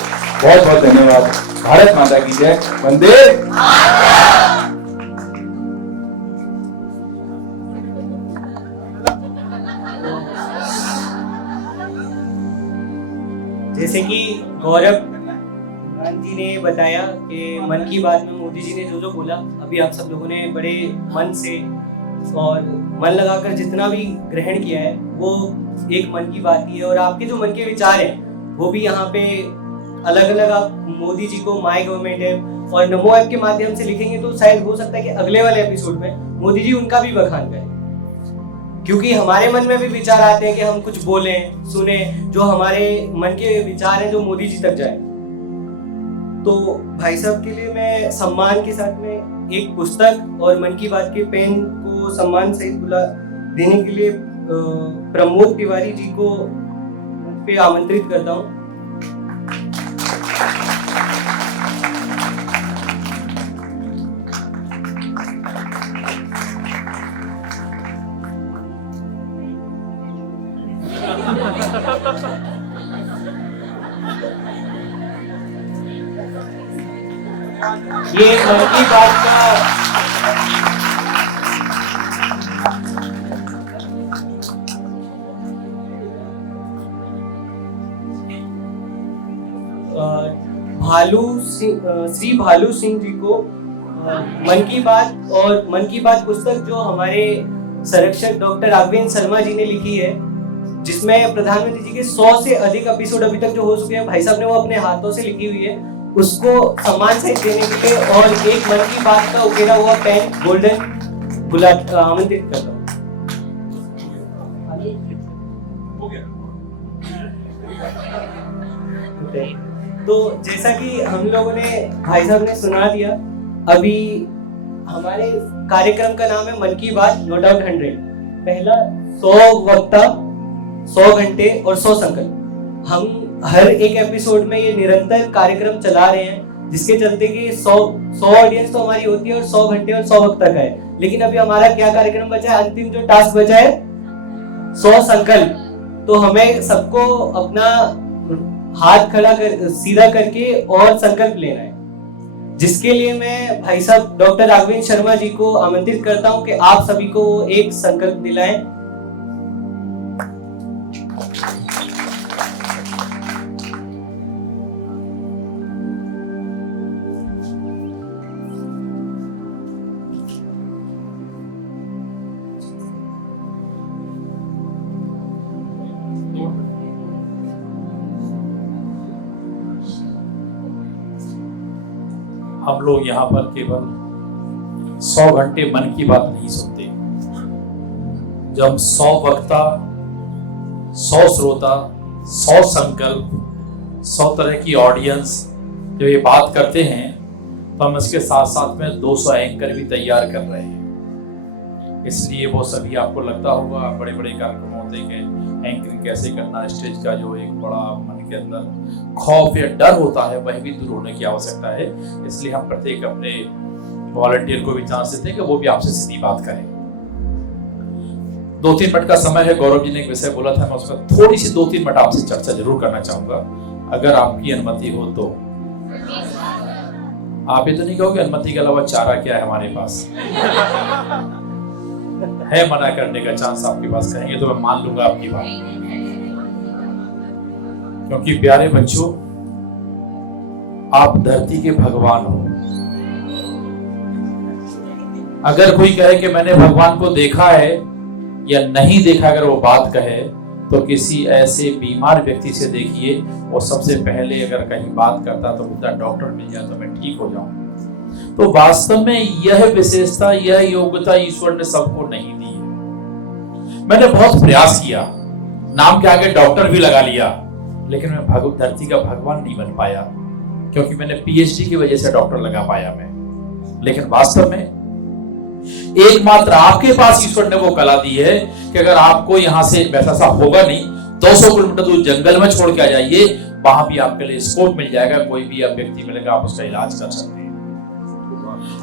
बहुत बहुत धन्यवाद। भारत माता की जय। वंदे। जैसे कि गौरव गांधी ने बताया कि मन की बात में मोदी जी ने जो जो बोला, अभी आप सब लोगों ने बड़े मन से और मन लगाकर जितना भी ग्रहण किया है वो एक मन की बात ही है। और आपके जो मन के विचार हैं वो भी यहाँ पे अलग अलग, आप मोदी जी को माय गवर्नमेंट है और नमो ऐप के माध्यम से लिखेंगे तो शायद हो सकता है कि अगले वाले एपिसोड में मोदी जी उनका भी बखान करें, क्योंकि हमारे मन में भी विचार आते हैं कि हम कुछ बोलें, सुने, जो हमारे मन के विचार हैं जो मोदी जी तक जाए। तो भाई साहब के लिए मैं सम्मान के साथ में एक पुस्तक और मन की बात के पेन को सम्मान सहित देने के लिए प्रमोद तिवारी जी को पे आमंत्रित करता हूँ। ये मन की बात का श्री भालू सिंह जी को मन की बात और मन की बात पुस्तक जो हमारे संरक्षक डॉक्टर राघवेंद्र शर्मा जी ने लिखी है, जिसमें प्रधानमंत्री जी के 100 से अधिक एपिसोड अभी तक जो हो चुके हैं, भाई साहब ने वो अपने हाथों से लिखी हुई है, उसको सम्मान सहित देने के लिए और एक मन की बात का उकेरा हुआ पेन गोल्डन आमंत्रित करता हूँ। तो जैसा कि हम लोगों ने भाई साहब ने सुना दिया, अभी हमारे कार्यक्रम का नाम है मन की बात नो डाउट 100। पहला 100 वक्ता, 100 घंटे और 100 संकल्प। हम हर एक एपिसोड में ये निरंतर कार्यक्रम चला रहे हैं, जिसके चलते कि 100 ऑडियंस तो हमारी होती है और 100 घंटे और 100 वक्ता का है। लेकिन अभी हमारा क्या कार्यक्रम बचा है, अंतिम जो टास्क बचा है 100 संकल्प। तो हमें सबको अपना हाथ खड़ा कर सीधा करके और संकल्प लेना है, जिसके लिए मैं भाई साहब डॉक्टर राघवेंद्र शर्मा जी को आमंत्रित करता हूं कि आप सभी को एक संकल्प दिलाएं। हम लोग यहाँ पर केवल 100 घंटे मन की बात नहीं सुनते। जब 100 वक्ता, 100 श्रोता, 100 संकल्प, 100 तरह की ऑडियंस जब ये बात करते हैं, तो हम इसके साथ साथ में 200 एंकर भी तैयार कर रहे हैं। इसलिए वो सभी आपको लगता होगा बड़े बड़े कार्यक्रम होते हैं, एंकरिंग कैसे करना, स्टेज का जो एक बड़ा मन के अंदर खौफ या डर होता है वह भी दूर होने की आवश्यकता है। इसलिए हम प्रत्येक अपने वॉलंटियर को भी चांस देते हैं कि वो भी आपसे सीधी बात करें। 2-3 मिनट का समय है। गौरव जी ने एक विषय बोला था, मैं उसमें थोड़ी सी 2-3 मिनट आपसे चर्चा जरूर करना चाहूंगा, अगर आपकी अनुमति हो तो। आप ये तो नहीं कहोगे अनुमति के अलावा चारा क्या है हमारे पास? है मना करने का चांस आपके पास, कहेंगे तो मैं मान लूंगा आपकी बात। क्योंकि प्यारे बच्चों, आप धरती के भगवान हो। अगर कोई कहे कि मैंने भगवान को देखा है या नहीं देखा, अगर वो बात कहे तो किसी ऐसे बीमार व्यक्ति से देखिए, वो सबसे पहले अगर कहीं बात करता तो बोलता डॉक्टर मिल जाए तो मैं ठीक हो जाऊं। तो वास्तव में यह विशेषता, यह योग्यता ईश्वर ने सबको नहीं दी है। मैंने बहुत प्रयास किया, नाम के आगे डॉक्टर भी लगा लिया, लेकिन मैं धरती का भगवान नहीं बन पाया, क्योंकि मैंने पीएचडी की वजह से डॉक्टर लगा पाया मैं। लेकिन वास्तव में एकमात्र आपके पास ईश्वर ने वो कला दी है कि अगर आपको यहां से वैसा सा होगा नहीं, 200 किलोमीटर दूर जंगल में छोड़ के आ जाइए, वहां भी आपके लिए स्कोप मिल जाएगा, कोई भी व्यक्ति मिलेगा, आप उसका इलाज कर सकते हैं।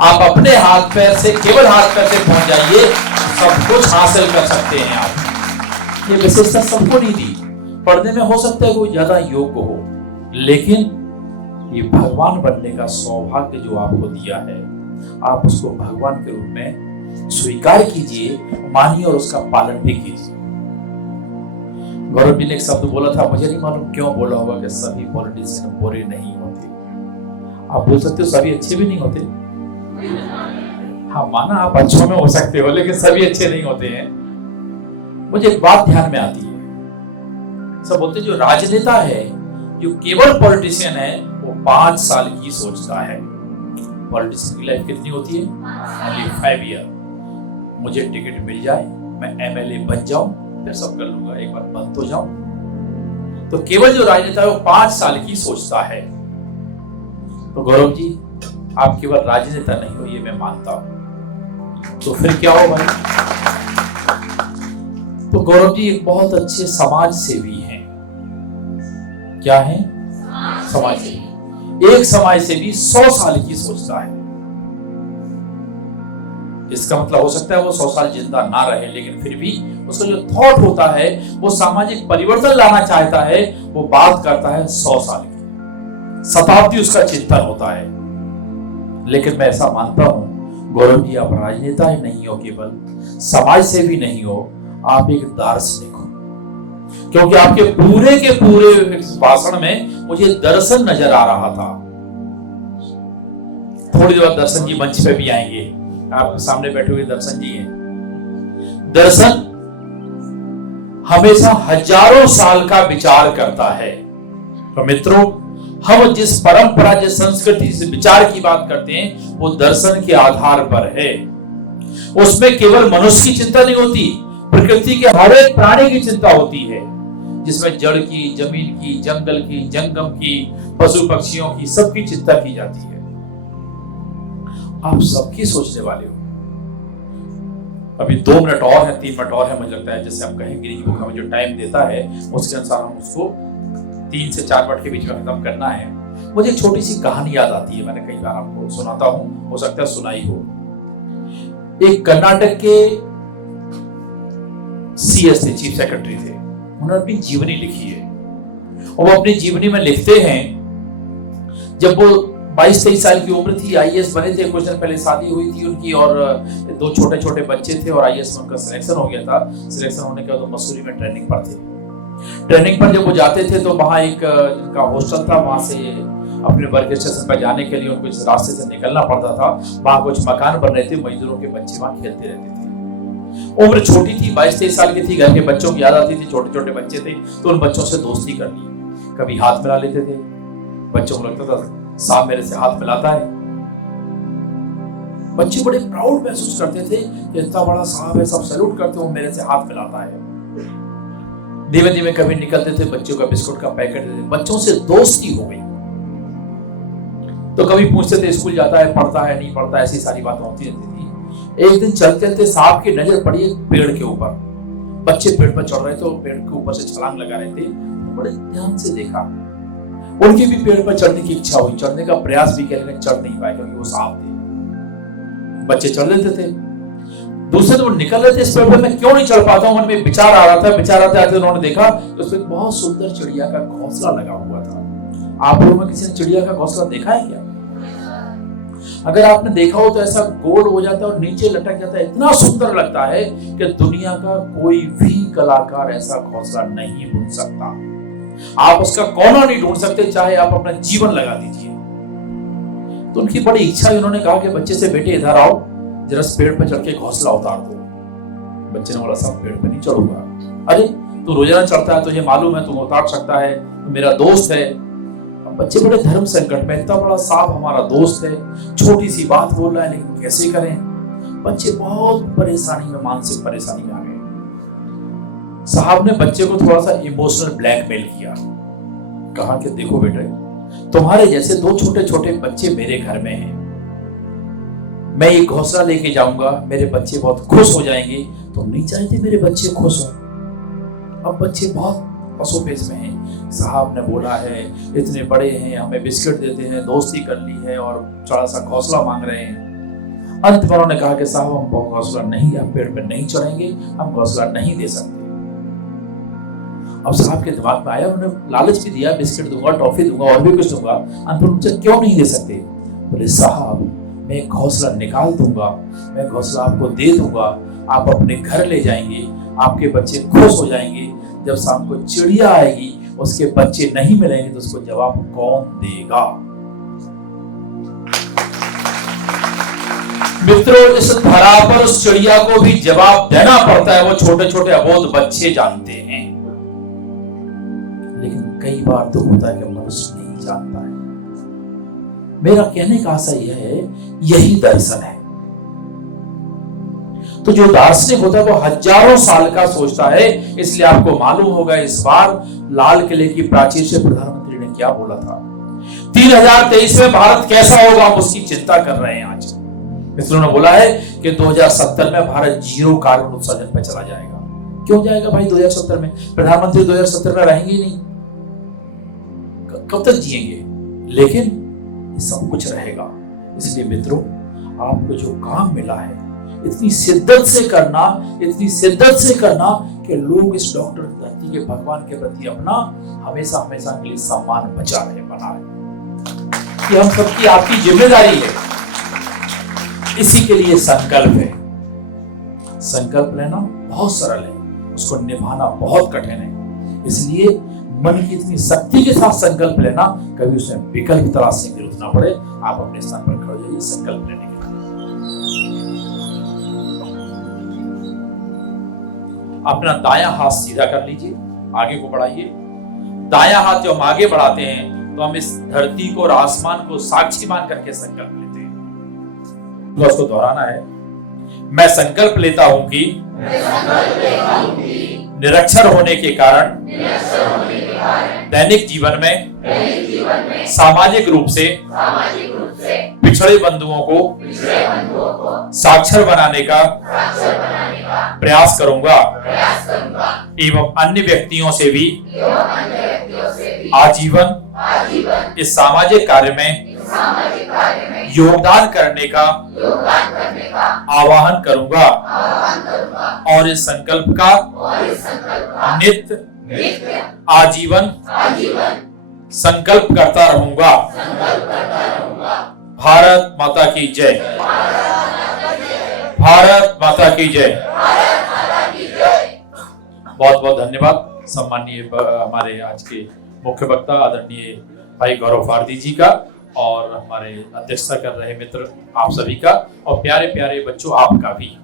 आप अपने हाथ पैर से, केवल हाथ पैर से पहुंच जाइए, सब कुछ हासिल कर सकते हैं आप। ये विशेषता सबको नहीं दी। पढ़ने में हो सकता है कोई ज्यादा योग्य हो, लेकिन ये भगवान बनने का सौभाग्य जो आपको दिया है, आप उसको भगवान के रूप में स्वीकार कीजिए, मानिए और उसका पालन भी कीजिए। गौरव जी ने एक शब्द बोला था, मुझे नहीं मालूम क्यों बोला होगा, कि सभी पॉलिटिशियन बुरे नहीं होते। आप बोल सकते हो सभी अच्छे भी नहीं होते। हाँ, माना आप अच्छों में हो सकते हो, लेकिन सभी अच्छे नहीं होते हैं। मुझे एक बात ध्यान में आती है, सब बोलते जो राजनेता है, जो केवल पॉलिटिशियन है, वो 5 साल की सोचता है। पॉलिटिशियन की लाइफ कितनी होती है? Only 5 year. मुझे टिकट मिल जाए, मैं एमएलए बन जाऊं, फिर सब कर लूंगा, एक बार बन तो जाऊं। तो केवल जो राजनेता है वो 5 साल की सोचता है। तो गौरव जी, आप केवल राजनेता नहीं हो, ये मैं मानता हूं। तो फिर क्या हो भाई? तो गौरव जी एक बहुत अच्छे समाज सेवी हैं। क्या है? समाज सेवी। एक समाज सेवी 100 साल की सोचता है। इसका मतलब हो सकता है वो 100 साल जिंदा ना रहे, लेकिन फिर भी उसका जो थॉट होता है वो सामाजिक परिवर्तन लाना चाहता है, वो बात करता है 100 साल की, शताब्दी उसका चिंतन होता है। लेकिन मैं ऐसा मानता हूं गौरव जी, आप राजनेता ही नहीं हो, केवल समाज सेवी नहीं हो, आप एक दार्शनिक हो। क्योंकि आपके पूरे के पूरे भाषण में मुझे दर्शन नजर आ रहा था। थोड़ी देर बाद दर्शन जी मंच पे भी आएंगे। आपके सामने बैठे हुए दर्शन जी हैं। दर्शन हमेशा हजारों साल का विचार करता है। तो मित्रों, हम जिस परंपरा, जिस संस्कृति से विचार की बात करते हैं वो दर्शन के आधार पर है। उसमें केवल मनुष्य की चिंता नहीं होती, प्रकृति के हर एक प्राणी की चिंता होती है, जिसमें जड़ की, जमीन की, जंगल की, जंगम की, पशु पक्षियों की, सबकी चिंता की जाती है। आप सबकी सोचने वाले हो। अभी 2 मिनट और है, 3 मिनट और है, मुझे लगता है जैसे हम कहें गिरीश बुक हमें जो टाइम देता है उसके अनुसार हम उसको 3 से 4 मिनट के बीच में खत्म करना है। मुझे एक छोटी सी कहानी याद आती है, मैंने कई बार आपको सुनाता हूं, हो सकता है सुनाई हो। एक कर्नाटक के सीएस थे, चीफ सेक्रेटरी थे। उन्होंने अपनी जीवनी लिखी है और वो अपनी जीवनी में लिखते हैं, जब वो 22-23 साल की उम्र थी, आईएएस बने थे। कुछ दिन पहले शादी हुई थी उनकी और 2 छोटे छोटे बच्चे थे और आईएएस में उनका सिलेक्शन हो गया था। सिलेक्शन होने के बाद वो मसूरी में ट्रेनिंग पर थे। ट्रेनिंग पर जब वो जाते थे तो वहाँ एक जिनका हॉस्टल था, वहां से अपने वर्क स्टेशन पर जाने के लिए उनको इस रास्ते से निकलना पड़ता था। वहां कुछ मकान बन रहे थे, मजदूरों के बच्चे वहां खेलते रहते थे। उम्र छोटी थी, 22-23 साल की थी। घर के बच्चों की याद आती थी, छोटे छोटे बच्चे थे, तो उन बच्चों से दोस्ती कर ली। कभी हाथ मिला लेते थे, बच्चों को लगता था साहब मेरे से हाथ मिलाता है। बच्चे बड़े प्राउड महसूस करते थे कि इतना बड़ा साहब है, सब सैल्यूट करते हो, मेरे से हाथ मिलाता है। धीमे धीमे कभी निकलते थे, बच्चों का बिस्कुट का पैकेट देते, बच्चों से दोस्ती हो गई। तो कभी पूछते थे स्कूल जाता है, पढ़ता है, नहीं पढ़ता, ऐसी सारी बातें होती रहती थी। एक दिन चलते चलते साहब की नजर पड़ी एक पेड़ के ऊपर। बच्चे पेड़ पर चढ़ रहे थे, पेड़ के ऊपर से छलांग लगा रहे थे। बड़े ध्यान से देखा, उनकी भी पेड़ पर चढ़ने की इच्छा हुई, चढ़ने का प्रयास भी किया, लेकिन चढ़ नहीं पाए क्योंकि वो साहब थे। बच्चे चढ़ लेते थे। दूसरे दिन वो निकल रहे थे इस पेड़ पर, मैं क्यों नहीं चढ़ पाता हूं, मन में विचार आ रहा था। विचार आते आते उन्होंने देखा कि उसमें बहुत सुंदर चिड़िया का घोंसला लगा हुआ था। आप लोगों में किसी ने चिड़िया का घोंसला देखा है क्या? अगर आपने देखा हो तो ऐसा गोल हो जाता है और नीचे लटक जाता है, इतना सुंदर लगता है कि दुनिया का कोई भी कलाकार ऐसा घोंसला नहीं बुन सकता। आप उसका कोना नहीं ढूंढ सकते, चाहे आप अपना जीवन लगा दीजिए। तो उनकी बड़ी इच्छा, उन्होंने कहा कि बच्चे से बेटे इधर आओ, जरा पेड़ पर चढ़ के घोंसला उतार दो। बच्चे ने बोला साहब पेड़ पे नहीं चढ़ूंगा। अरे तू रोजाना चढ़ता है, तुझे मालूम है, तुम उतार सकता है, तो मेरा दोस्त है। बच्चे बड़े धर्म संकट में, इतना बड़ा साहब हमारा दोस्त है, छोटी सी बात बोल रहा है, लेकिन कैसे करें। बच्चे बहुत परेशानी में, मानसिक परेशानी में आ गए। साहब ने बच्चे को थोड़ा सा इमोशनल ब्लैकमेल किया। कहा कि देखो बेटे, तुम्हारे जैसे 2 छोटे छोटे बच्चे मेरे घर में हैं, मैं एक घोंसला लेके जाऊंगा, मेरे बच्चे बहुत खुश हो जाएंगे। तुम नहीं चाहते मेरे बच्चे खुश हो? अब बच्चे बहुत पसोपेश में हैं। साहब ने बोला है इतने बड़े हैं, हमें बिस्किट देते हैं, दोस्ती कर ली है और थोड़ा सा घोंसला मांग रहे हैं। अंत में उन्होंने कहा कि साहब हम घोंसला नहीं, हम पेड़ पर नहीं चढ़ेंगे, हम घोंसला नहीं दे सकते। अब साहब के दिमाग में आया, उन्होंने लालच भी दिया, बिस्किट दूंगा, टॉफी दूंगा और भी कुछ दूंगा। अंत में मुझे क्यों नहीं दे सकते? बोले साहब मैं घोंसला निकाल दूंगा, मैं घोंसला आपको दे दूंगा, आप अपने घर ले जाएंगे, आपके बच्चे खुश हो जाएंगे। जब शाम को चिड़िया आएगी, उसके बच्चे नहीं मिलेंगे तो उसको जवाब कौन देगा? मित्रों, इस धरा पर उस चिड़िया को भी जवाब देना पड़ता है, वो छोटे छोटे अबोध बच्चे जानते हैं। लेकिन कई बार तो होता है कि मनुष्य नहीं जानता है। मेरा कहने का आशा यह है यही दर्शन है। तो जो दार्शनिक होता है वो हजारों साल का सोचता है। इसलिए आपको मालूम होगा इस बार लाल किले की प्राचीर से प्रधानमंत्री ने क्या बोला था, 3023 में भारत कैसा होगा, हम उसकी चिंता कर रहे हैं आज। इसलिए उन्होंने बोला है कि 2070 में भारत जीरो कार्बन उत्सर्जन पे चला जाएगा। क्यों जाएगा भाई 2070 में? प्रधानमंत्री 2070 में रहेंगे ही नहीं, कब तक जिएंगे? लेकिन सब कुछ रहेगा। इसलिए मित्रों, आपको जो काम मिला है इतनी शिद्दत से करना, इतनी शिद्दत से करना कि लोग इस डॉक्टर धरती के भगवान के प्रति अपना हमेशा हमेशा के लिए सम्मान बचा रहे, बना रहे। ये हम सबकी आपकी जिम्मेदारी है। इसी के लिए संकल्प है। संकल्प लेना बहुत सरल है, उसको निभाना बहुत कठिन है। इसलिए मन की इतनी शक्ति के साथ संकल्प लेना, कभी उसमें विकल्प तलाशने की जरूरत ना पड़े। आप अपने स्थान पर खड़े हो जाइए संकल्प लेने के लिए। अपना दायां हाथ सीधा कर लीजिए, आगे को बढ़ाइए। दायां हाथ जब हम आगे बढ़ाते हैं तो हम इस धरती को और आसमान को साक्षी मान करके संकल्प लेते हैं। तो उसको दोहराना है। मैं संकल्प लेता हूं कि निरक्षर होने के कारण दैनिक जीवन में सामाजिक रूप से पिछड़े बंधुओं को साक्षर बनाने का प्रयास करूंगा एवं अन्य व्यक्तियों से भी आजीवन इस सामाजिक कार्य में योगदान करने का आह्वान करूंगा और इस संकल्प का नित्य आजीवन संकल्प करता रहूंगा। भारत माता की जय। भारत माता की जय। बहुत बहुत धन्यवाद सम्मानीय हमारे आज के मुख्य वक्ता आदरणीय भाई गौरव फारदी जी का, और हमारे अध्यक्षता कर रहे मित्र आप सभी का, और प्यारे प्यारे बच्चों आपका भी।